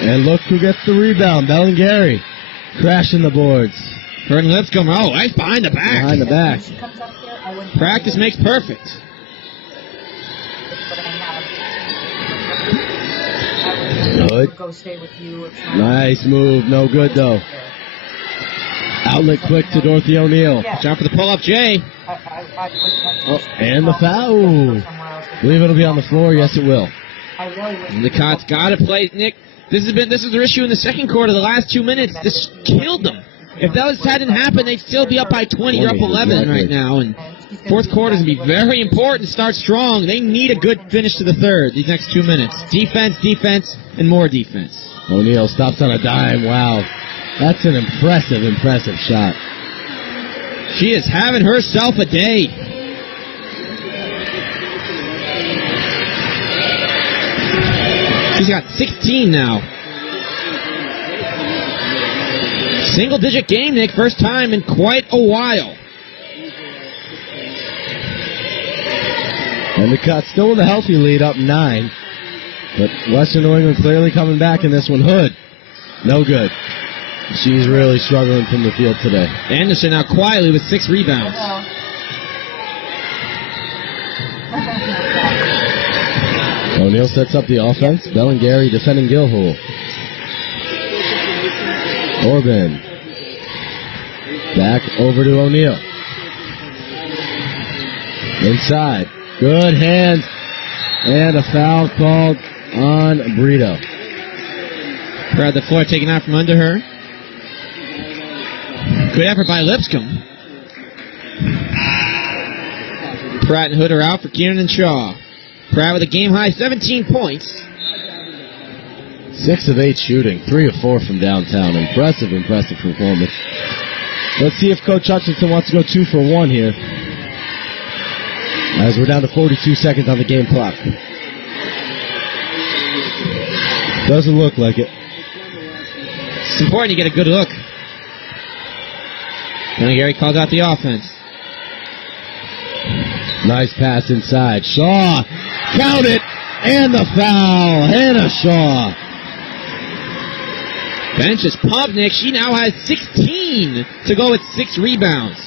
And look who gets the rebound. Bellingary crashing the boards. Her and Lipscomb, nice behind the back. Behind the back. Practice makes perfect. Good. Go stay with you. Nice move. No good, though. Outlet quick to Dorothy O'Neill. Watch for the pull-up, Jay. And the foul. Believe it'll be on the floor. Yes, it will. Endicott's got to play. Nick, this is their issue in the second quarter. The last 2 minutes, this killed them. If those hadn't happened, they'd still be up by 20 or up 11 right now. And fourth quarter is going to be very important. Start strong. They need a good finish to the third, these next 2 minutes. Defense, and more defense. O'Neill stops on a dime. Wow. That's an impressive shot. She is having herself a day. She's got 16 now. Single-digit game, Nick. First time in quite a while. Endicott still with a healthy lead, up 9. But Western New England clearly coming back in this one. Hood, no good. She's really struggling from the field today. Anderson now quietly with 6 rebounds. O'Neill sets up the offense. Bellingary defending Gilhull. Orban. Back over to O'Neill. Inside. Good hands. And a foul called on Brito. Brad the floor taken out from under her. Good effort by Lipscomb. Pratt and Hood are out for Keenan and Shaw. Pratt with a game-high 17 points. 6 of 8 shooting. 3 of 4 from downtown. Impressive performance. Let's see if Coach Hutchinson wants to go 2 for 1 here. As we're down to 42 seconds on the game clock. Doesn't look like it. It's important you get a good look. Gary calls out the offense. Nice pass inside. Shaw. Count it. And the foul. Hannah Shaw. Bench is pumped, Nick. She now has 16 to go with 6 rebounds.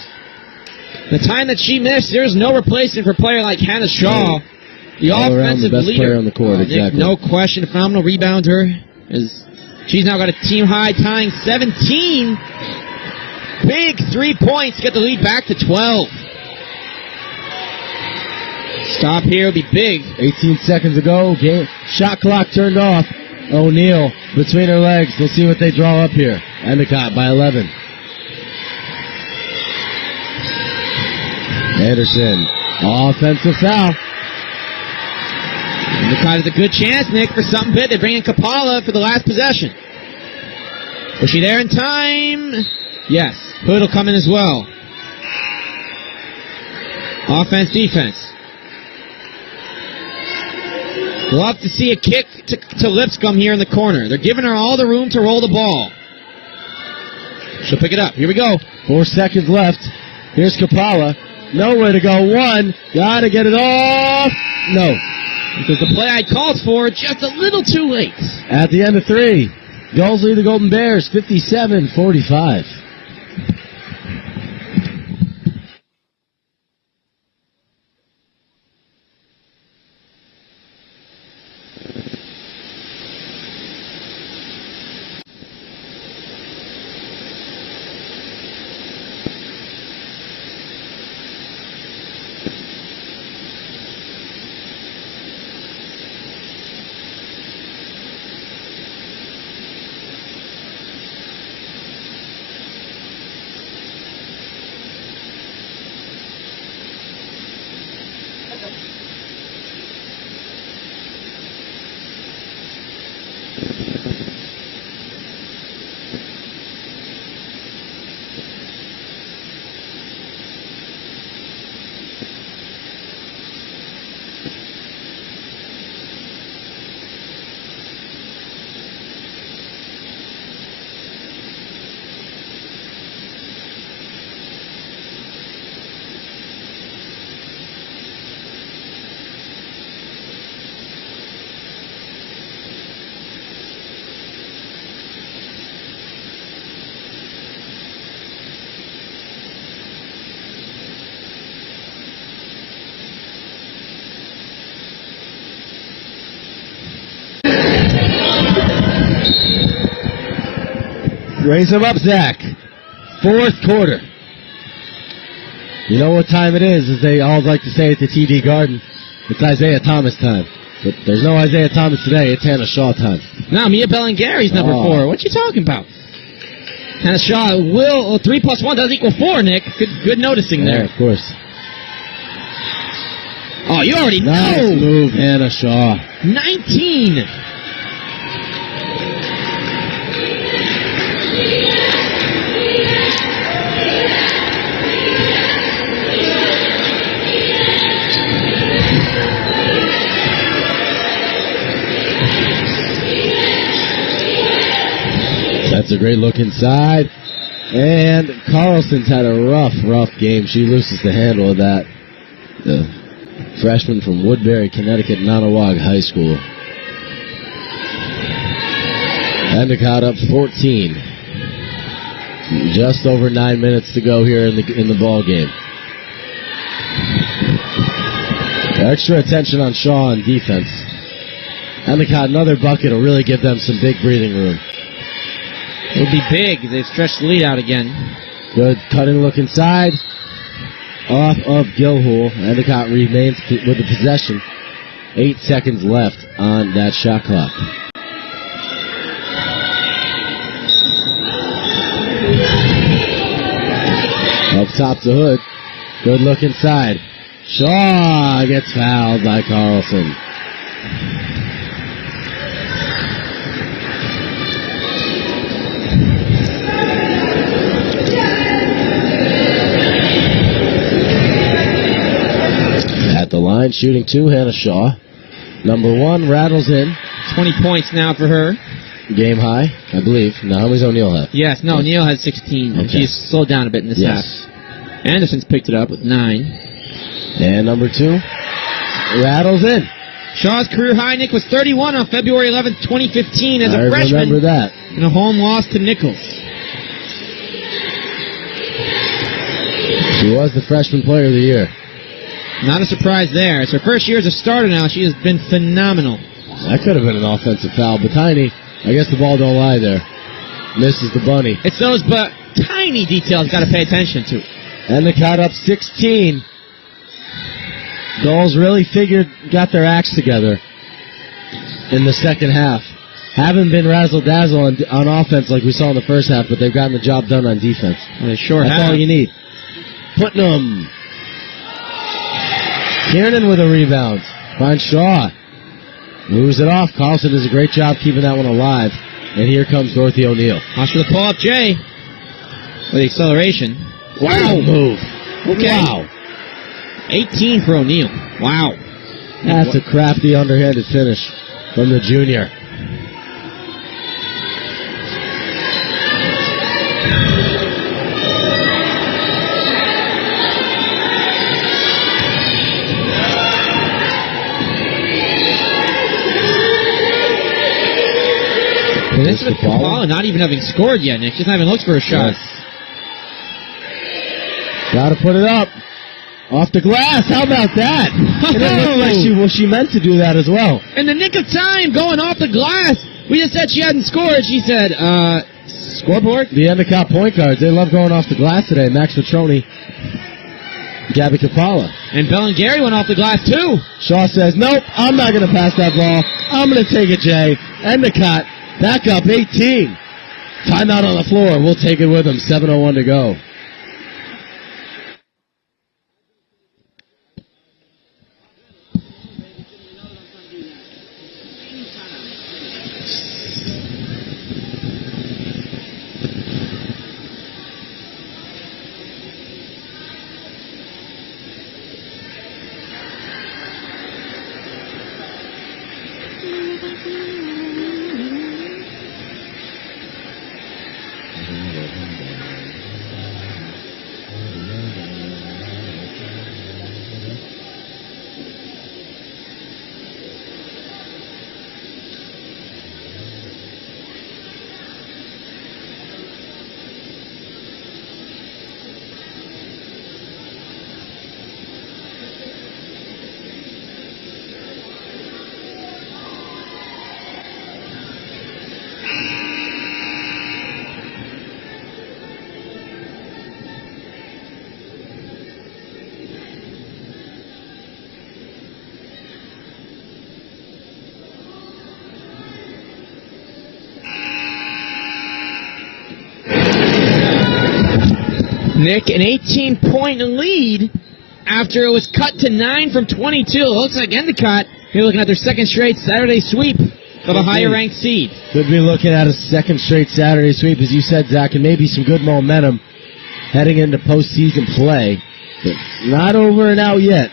The time that she missed, there's no replacement for a player like Hannah Shaw. The all offensive the best leader. Player on the court, Nick, exactly. no question, a phenomenal rebounder. She's now got a team-high tying 17. Big 3 points to get the lead back to 12. Stop here would be big. 18 seconds ago. Game shot clock turned off. O'Neill between her legs. Let's see what they draw up here. Endicott by 11. Anderson. Offensive foul. Endicott has a good chance, Nick, for something big. They bring in Kapala for the last possession. Was she there in time? Yes. Hood will come in as well. Offense, defense. Love to see a kick to Lipscomb here in the corner. They're giving her all the room to roll the ball. She'll pick it up. Here we go. 4 seconds left. Here's Kapala. Nowhere to go. 1. Gotta get it off. No. Because the play I called for just a little too late. At the end of 3. Goals lead the Golden Bears 57-45. Raise him up, Zach. Fourth quarter. You know what time it is, as they all like to say at the TD Garden. It's Isaiah Thomas time. But there's no Isaiah Thomas today. It's Hannah Shaw time. No, Mia Belengary's number 4. What you talking about? Hannah Shaw will... 3 plus 1 does equal 4, Nick. Good noticing there. Yeah, of course. Oh, you already know. Nice move, Hannah Shaw. 19. That's a great look inside. And Carlson's had a rough game. She loses the handle of that. The freshman from Woodbury, Connecticut, Nonawag High School. Endicott up 14. Just over 9 minutes to go here in the ball game. Extra attention on Shaw on defense. Endicott, another bucket will really give them some big breathing room. It'll be big. They've stretched the lead out again. Good cutting look inside. Off of Gilhool. Endicott remains with the possession. 8 seconds left on that shot clock. Up top to Hood. Good look inside. Shaw gets fouled by Carlson. At the line, shooting 2, Hannah Shaw. Number 1 rattles in. 20 points now for her. Game high, I believe. Now, how many's O'Neal have? Yes, no, O'Neal has 16. Okay. She's slowed down a bit in this half. Anderson's picked it up with 9. And number 2 rattles in. Shaw's career high, Nick, was 31 on February 11th, 2015 as a freshman. I remember that. In a home loss to Nichols. She was the freshman player of the year. Not a surprise there. It's her first year as a starter now. She has been phenomenal. That could have been an offensive foul, but Tiny, I guess the ball don't lie there. Misses the bunny. It's those but tiny details got to pay attention to. Endicott up 16. Gulls really got their acts together in the second half. Haven't been razzle-dazzle on offense like we saw in the first half, but they've gotten the job done on defense. Well, they sure That's have. all you need. Putnam. Kiernan with a rebound. Finds Shaw. Moves it off. Carlson does a great job keeping that one alive. And here comes Dorothy O'Neal. Watch for the pull-up, Jay. With the acceleration. Wow move. Okay. Wow. 18 for O'Neal. Wow. That's a crafty underhanded finish from the junior. And this is Kapala not even having scored yet, Nick. She's not even looked for a shot. Yes. Gotta put it up. Off the glass. How about that? And it looked like she meant to do that as well. In the nick of time, going off the glass. We just said she hadn't scored. She said, scoreboard? The Endicott point guards, they love going off the glass today. Max Petroni, Gabby Kapala. And Belengary went off the glass, too. Shaw says, nope, I'm not going to pass that ball. I'm going to take it, Jay. Endicott, back up 18. Timeout on the floor. We'll take it with them. 7:01 to go. Nick, an 18-point lead after it was cut to 9 from 22. It looks like Endicott, you're looking at their second straight Saturday sweep of a higher-ranked seed. Could be looking at a second straight Saturday sweep, as you said, Zach, and maybe some good momentum heading into postseason play. But not over and out yet.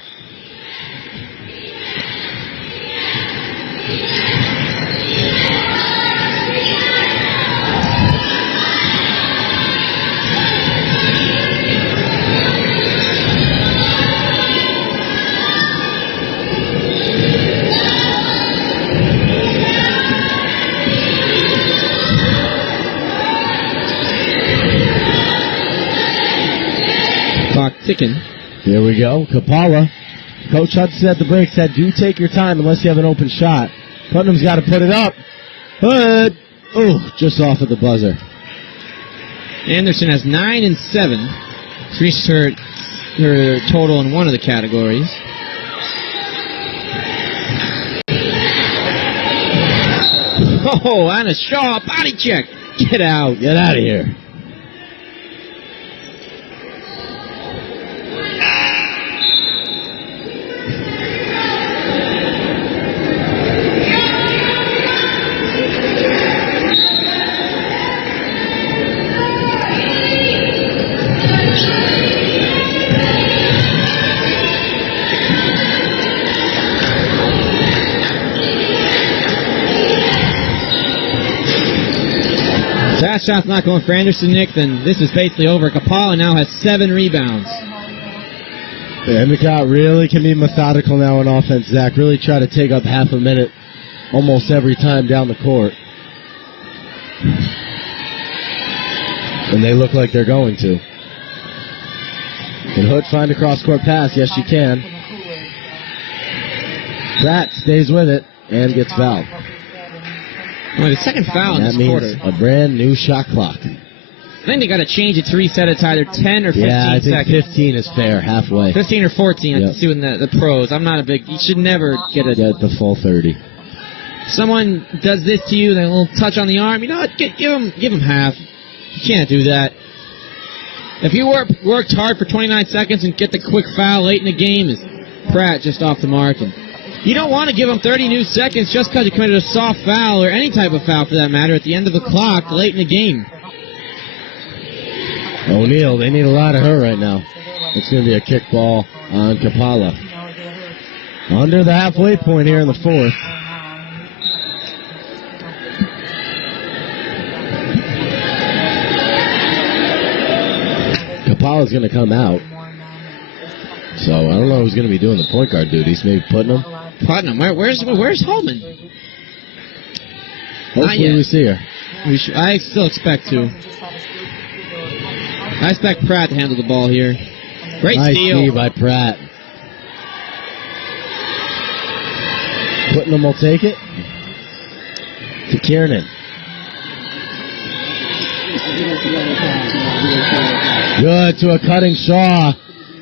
Ticking. Here we go. Kapala. Coach Hudson at the break said, do take your time unless you have an open shot. Putnam's got to put it up. Hood. Oh, just off at the buzzer. Anderson has 9 and 7. Increased her total in one of the categories. Oh, Anna Shaw, body check. Get out. Get out of here. That shot's not going for Anderson, Nick, then this is basically over. Kapala now has 7 rebounds. Endicott really can be methodical now in offense, Zach. Really try to take up half a minute almost every time down the court. And they look like they're going to. Can Hood find a cross-court pass? Yes, she can. Pratt stays with it and gets fouled. Well, the second foul in that this quarter. A brand new shot clock. I think they got to change it to reset it to either 10 or 15 yeah, I think seconds. 15 is fair, halfway. 15 or 14, Yep. I can see in the pros. I'm not a big... You should never get the full 30. Someone does this to you, then a little touch on the arm. You know what? Give him half. You can't do that. If you worked hard for 29 seconds and get the quick foul late in the game, is Pratt just off the mark. And you don't want to give him 30 new seconds just because you committed a soft foul or any type of foul for that matter at the end of the clock late in the game. O'Neal, they need a lot of her right now. It's going to be a kick ball on Kapala. Under the halfway point here in the fourth. Kapala's going to come out. So I don't know who's going to be doing the point guard duties. Maybe Putnam? Putnam. Where's Holman? Hopefully we see her. I still expect to. I expect Pratt to handle the ball here. Great nice steal by Pratt. Putnam will take it to Kiernan. Good to a cutting Shaw.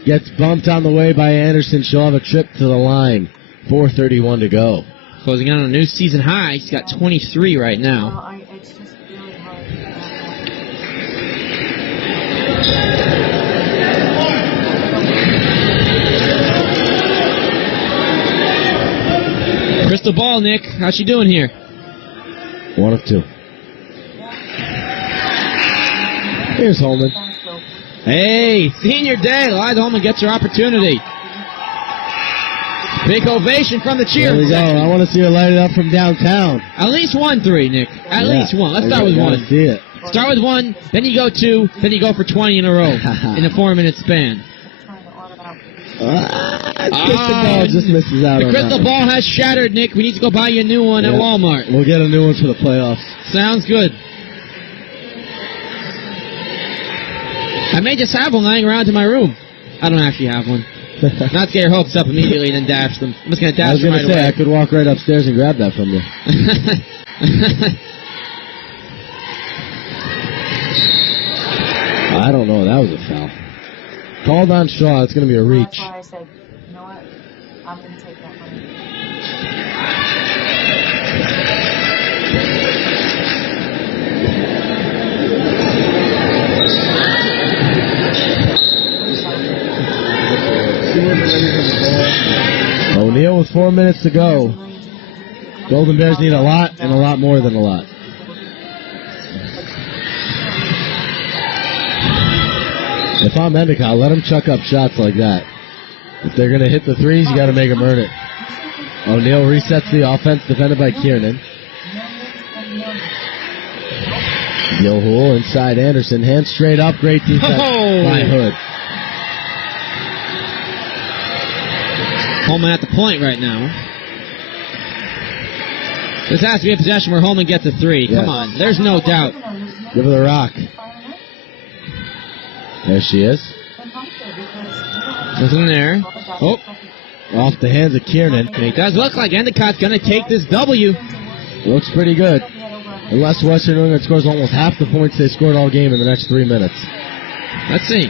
Gets bumped on the way by Anderson. She'll have a trip to the line. 4:31 to go. Closing out on a new season high. He's got 23 right now. It's just really hard. Crystal ball, Nick. How's she doing here? 1 of 2. Here's Holman. Hey, senior day. Eliza Holman gets her opportunity. Big ovation from the cheer. There we go. I want to see her light it up from downtown. At least 1 3, Nick. At least 1. Let's start with 1. See it. Start with 1, then you go 2, then you go for 20 in a row in a 4-minute span. Crystal ball just misses out. The on crystal that ball has shattered, Nick. We need to go buy you a new one at Walmart. We'll get a new one for the playoffs. Sounds good. I may just have one lying around in my room. I don't actually have one. Not to get your hopes up immediately and then dash them. I'm just going to dash them right away. I could walk right upstairs and grab that from you. I don't know. That was a foul. Called on Shaw. It's going to be a reach. That's why I said, you know what? I'm going to take that money. O'Neal with 4 minutes to go. Golden Bears need a lot and a lot more than a lot. If I'm Endicott, let them chuck up shots like that. If they're going to hit the threes, you got to make them earn it. O'Neal resets the offense, defended by Kiernan. Gilhool inside Anderson, hands straight up, great defense by Hood. Holman at the point right now. This has to be a possession where Holman gets a three. Yes. Come on, there's no doubt. Give her the rock. There she is. Nothing there. Oh, Off the hands of Kiernan. it does look like Endicott's going to take this W. Looks pretty good. Unless Western New England scores almost half the points they scored all game in the next 3 minutes. Let's see.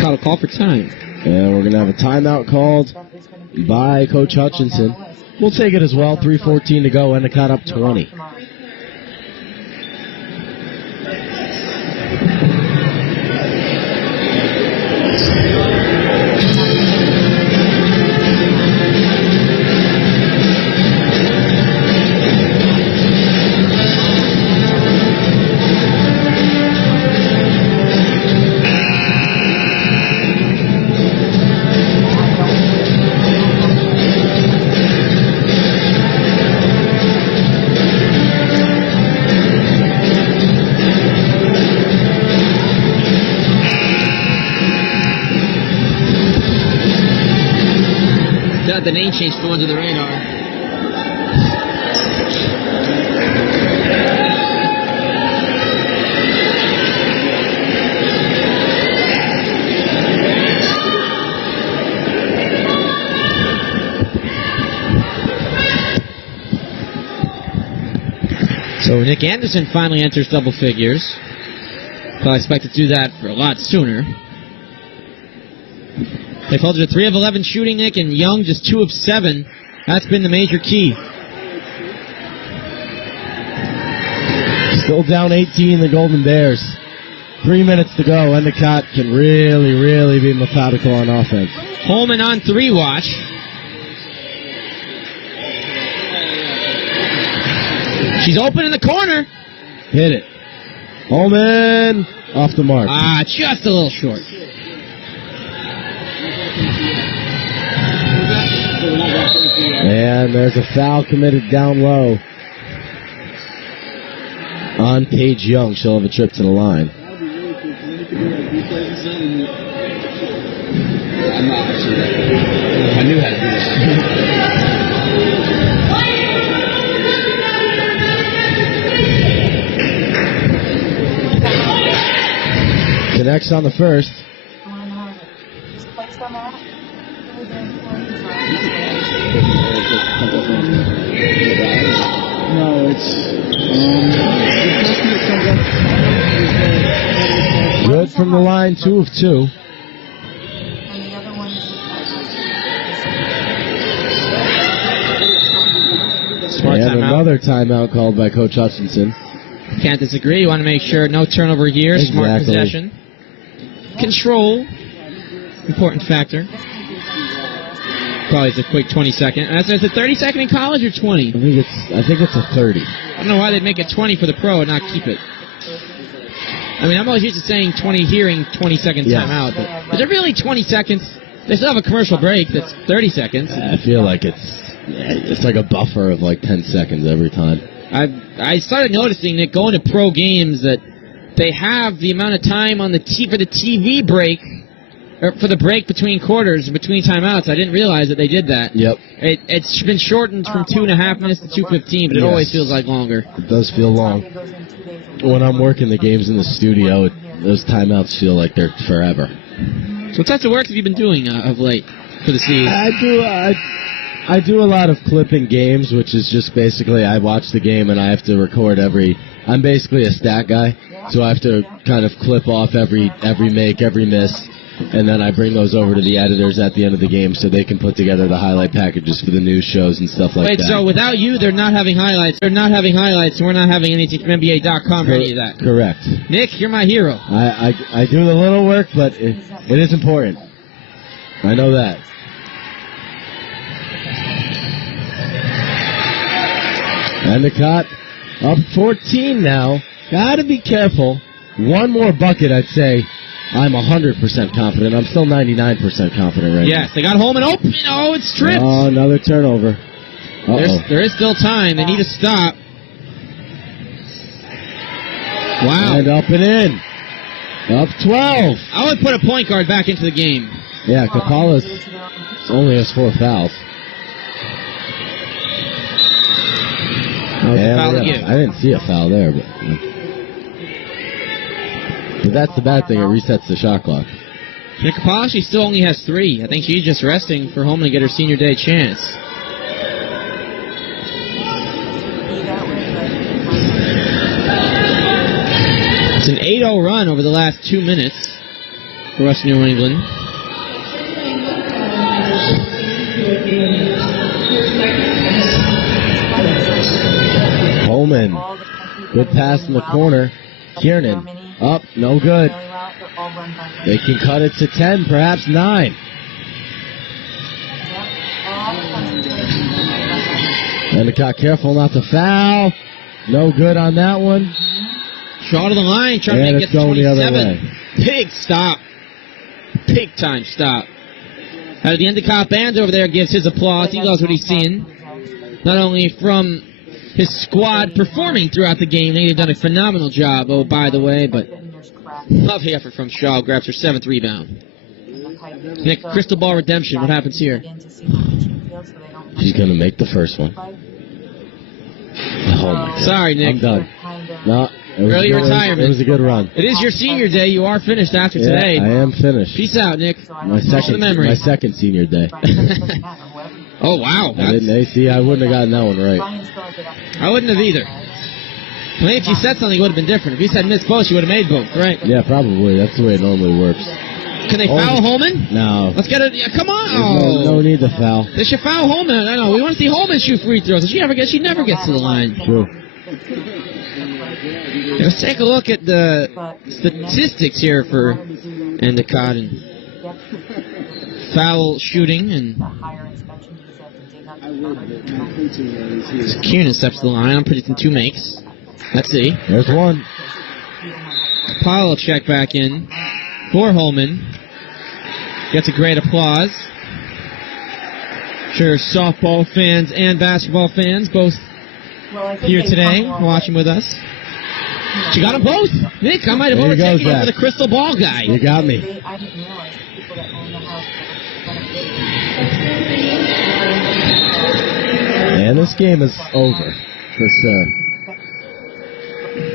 Caught a call for time. And we're going to have a timeout called by Coach Hutchinson. We'll take it as well. 3:14 to go. Endicott up 20. The name change flew under the radar. So Nick Anderson finally enters double figures. Well, I expect to do that for a lot sooner. They called it a 3 of 11 shooting, Nick, and Young just 2 of 7. That's been the major key. Still down 18, the Golden Bears. 3 minutes to go. Endicott can really be methodical on offense. Holman on 3 watch. She's open in the corner. Hit it. Holman off the mark. Just a little short. And there's a foul committed down low on Paige Young. She'll have a trip to the line. I knew how to do that. Connects on the first. No, it's good from the line, 2 of 2. Smart and timeout. Another timeout called by Coach Hutchinson. Can't disagree. You want to make sure no turnover here. Exactly. Smart possession. Control. Important factor. Probably it's a quick 20-second. Is it 30-second in college or 20? I think it's a 30. I don't know why they'd make it 20 for the pro and not keep it. I mean, I'm always used to saying 20 here and 20-second Yes. timeout. But is it really 20 seconds? They still have a commercial break that's 30 seconds. I feel like it's like a buffer of like 10 seconds every time. I started noticing that going to pro games that they have the amount of time on the for the TV break, or for the break between quarters, between timeouts. I didn't realize that they did that. Yep. It's been shortened from 2.5 minutes to 2:15, but it Yes. always feels like longer. It does feel long. When I'm working the games in the studio, those timeouts feel like they're forever. So what types of work have you been doing of late for the season? I do a lot of clipping games, which is just basically I watch the game and I have to record I'm basically a stat guy, so I have to kind of clip off every make, every miss, And then I bring those over to the editors at the end of the game so they can put together the highlight packages for the news shows and stuff like Wait, that. so without you, they're not having highlights. They're not having highlights, and we're not having anything from NBA.com or any of that. Correct. Nick, you're my hero. I do the little work, but it is important. I know that. Endicott up 14 now. Gotta be careful. One more bucket, I'd say. I'm 100% confident. I'm still 99% confident right Yes, they got home and open. Oh, it's tripped. now. Oh, another turnover. There is still time. They need to stop. Wow. And up and in. Up 12. I would put a point guard back into the game. Yeah, Kapala's only has 4 fouls. That was a foul to give. I didn't see a foul there, but that's the bad thing. It resets the shot clock. Nick Kapala, she still only has 3. I think she's just resting for home to get her senior day chance. It's an 8-0 run over the last 2 minutes for us New England. Holman. Good pass in the corner. Kiernan. Up. No good. They can cut it to 10, perhaps 9. Endicott careful not to foul. No good on that one. Shot of the line, trying And to it's get going the other 27. way. Big stop. Big time stop. The Endicott band over there gives his applause. He knows what he's seeing. Not only from his squad performing throughout the game, they've done a phenomenal job, oh, by the way, but lovely effort from Shaw, grabs her 7th rebound. Nick, crystal ball redemption, what happens here? She's going to make the first one. Oh, my God. Sorry, Nick. I'm done. No, Early retirement. It was a good run. It is your senior day. You are finished after today. I am finished. Peace out, Nick. My second senior day. Oh, wow. I wouldn't have gotten that one right. I wouldn't have either. Well, if you said something, it would have been different. If you said miss both, you would have made both, right? Yeah, probably. That's the way it normally works. Can they foul Holman? No. Let's get it. Come on. No need to foul. They should foul Holman. I know. We want to see Holman shoot free throws. She never gets to the line. True. Let's take a look at the statistics here for Endicott and foul shooting. And Kiernan steps to the line. I'm predicting 2 makes. Let's see. There's one. Apollo check back in for Holman. Gets a great applause. Sure, softball fans and basketball fans both here today watching with us. She got them both. Nick, I might have overtaken you for the crystal ball guy. You got me. And this game is over for sure.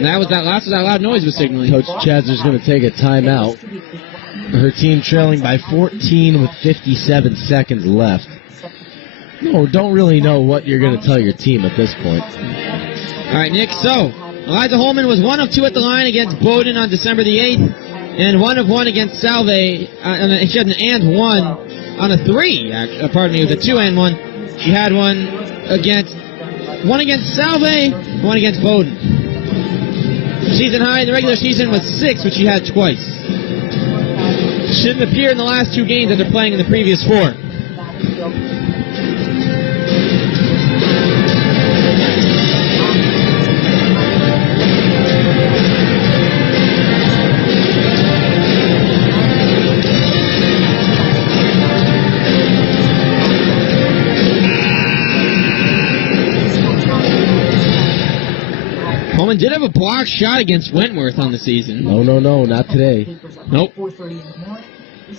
That was that loud noise was signaling. Coach Chazer's going to take a timeout. Her team trailing by 14 with 57 seconds left. No, don't really know what you're going to tell your team at this point. All right, Nick, so Eliza Holman was 1 of 2 at the line against Bowdoin on December the 8th, and 1 of 1 against Salve. She had an and 1 on a 3, pardon me, with a 2 and 1. She had one against Salve, 1 against Bowdoin. Season high in the regular season was 6, which she had twice. She didn't appear in the last 2 games after playing in the previous 4. Holman did have a blocked shot against Wentworth on the season. No, not today. Nope.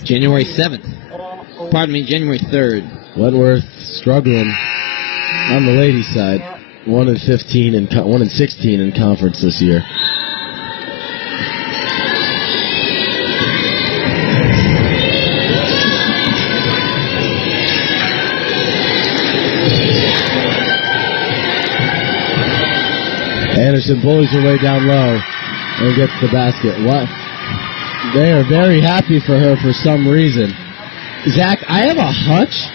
January 7th. Pardon me, January 3rd. Wentworth struggling on the ladies' side. 1 and 15 and 1 and 16 in conference this year. Anderson bullies her way down low and gets the basket. What? They are very happy for her for some reason. Zach, I have a hunch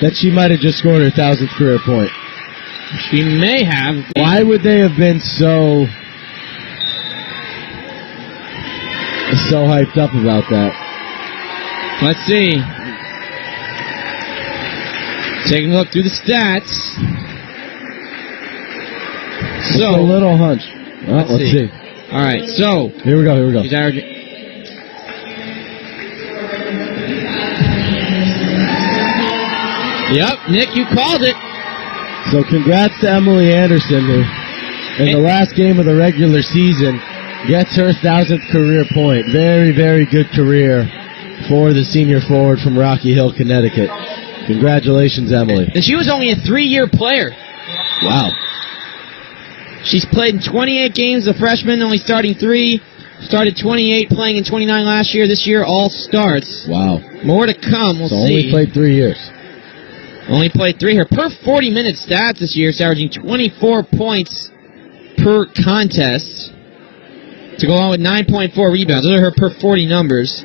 that she might have just scored her 1,000th career point. She may have. Why would they have been so hyped up about that? Let's see. Taking a look through the stats. Just a little hunch. Well, let's see. All right, so. Here we go. She's averaging. Yep, Nick, you called it. So congrats to Emily Anderson, who in the last game of the regular season gets her 1,000th career point. Very, very good career for the senior forward from Rocky Hill, Connecticut. Congratulations, Emily. And she was only a 3-year player. Wow. She's played in 28 games as a freshman, only starting 3. Started 28, playing in 29 last year. This year, all starts. Wow. More to come. We'll so see. Only played 3 years. Only played 3. Her per 40-minute stats this year is averaging 24 points per contest to go on with 9.4 rebounds. Those are her per 40 numbers.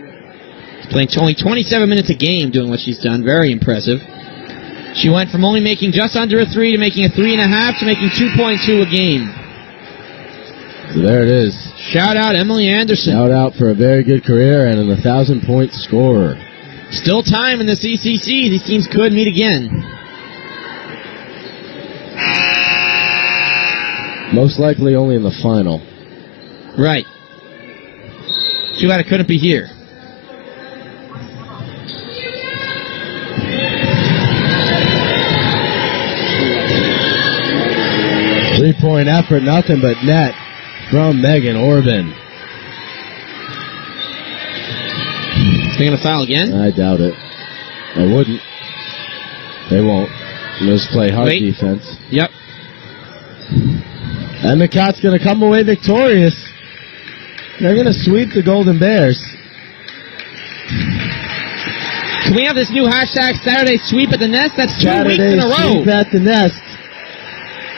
She's playing only 27 minutes a game doing what she's done. Very impressive. She went from only making just under a 3 to making a 3.5 to making 2.2 a game. So there it is. Shout out Emily Anderson. Shout out for a very good career and an 1,000-point scorer. Still time in the CCC. These teams could meet again. Most likely only in the final. Right. Too bad I couldn't be here. Three-point effort, nothing but net from Megan Orban. They going to foul again? I doubt it. I wouldn't. They won't. They'll just play hard defense. Yep. And McCott's going to come away victorious. They're going to sweep the Golden Bears. Can we have this new hashtag Saturday Sweep at the Nest? That's 2 Saturday weeks in a row. Sweep at the Nest.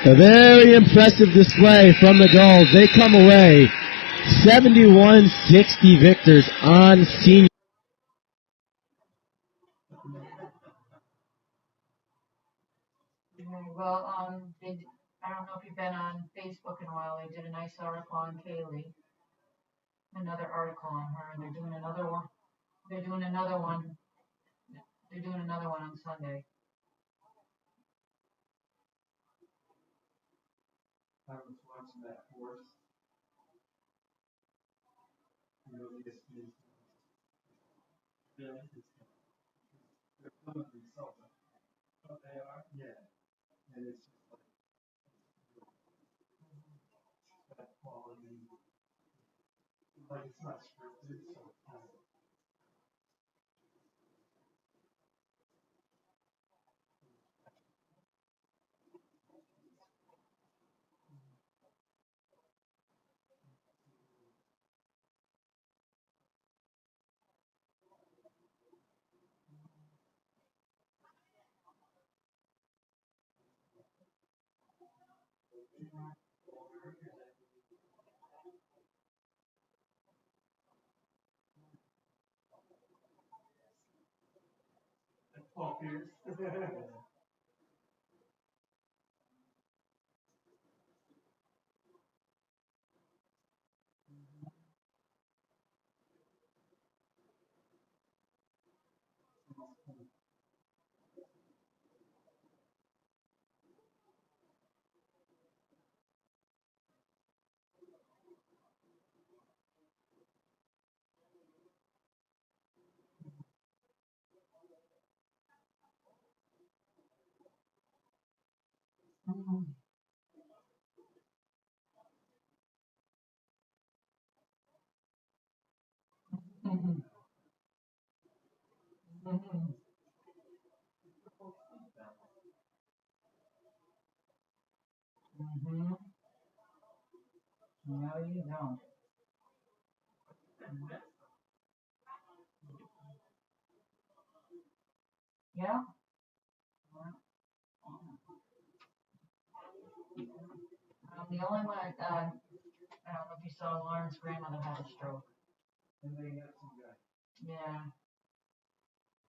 A very impressive display from the Gulls. They come away 71-60 victors on senior. Well, I don't know if you've been on Facebook in a while. They did a nice article on Kaylee. Another article on her, and they're doing another one. They're doing another one on Sunday. I was watching that horse. They're coming themselves. Oh, they are? Yeah. And it's just like that quality. Like it's not scripted, so it's kind of. Paul Pierce. No, you don't. Yeah. The only one, I don't know if you saw, Lauren's grandmother had a stroke. And they got some guy. Yeah.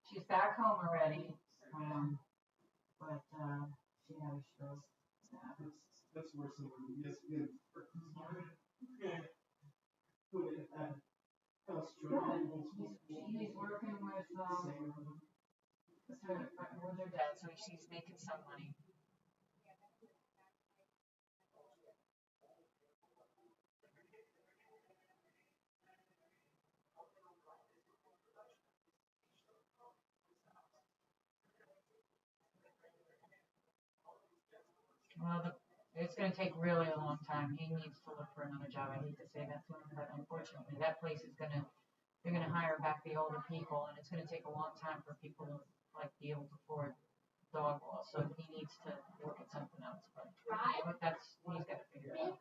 She's back home already. But she had a stroke. Yeah. That's where someone ESPN started. Yeah. Put it at house She's working with her dad, so she's making some money. Well, it's going to take really a long time. He needs to look for another job. I hate to say that to him, but unfortunately, that place is going to, they're going to hire back the older people, and it's going to take a long time for people to like be able to afford dog walls. So he needs to look at something else. But that's he's got to figure it out.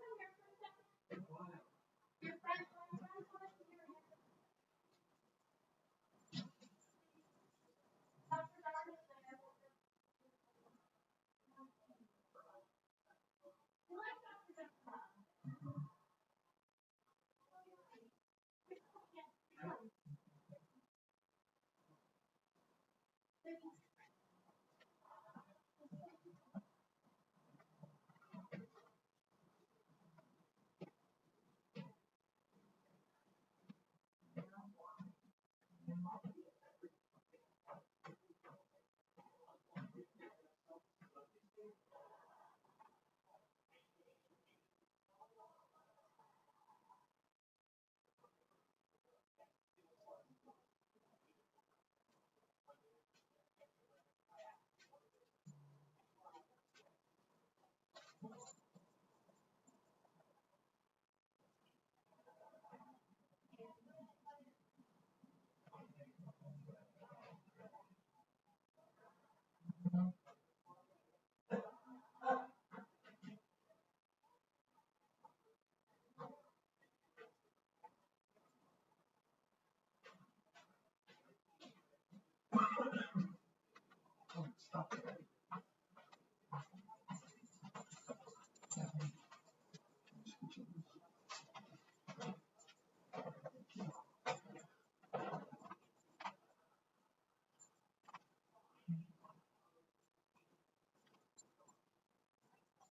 Oh, stop it.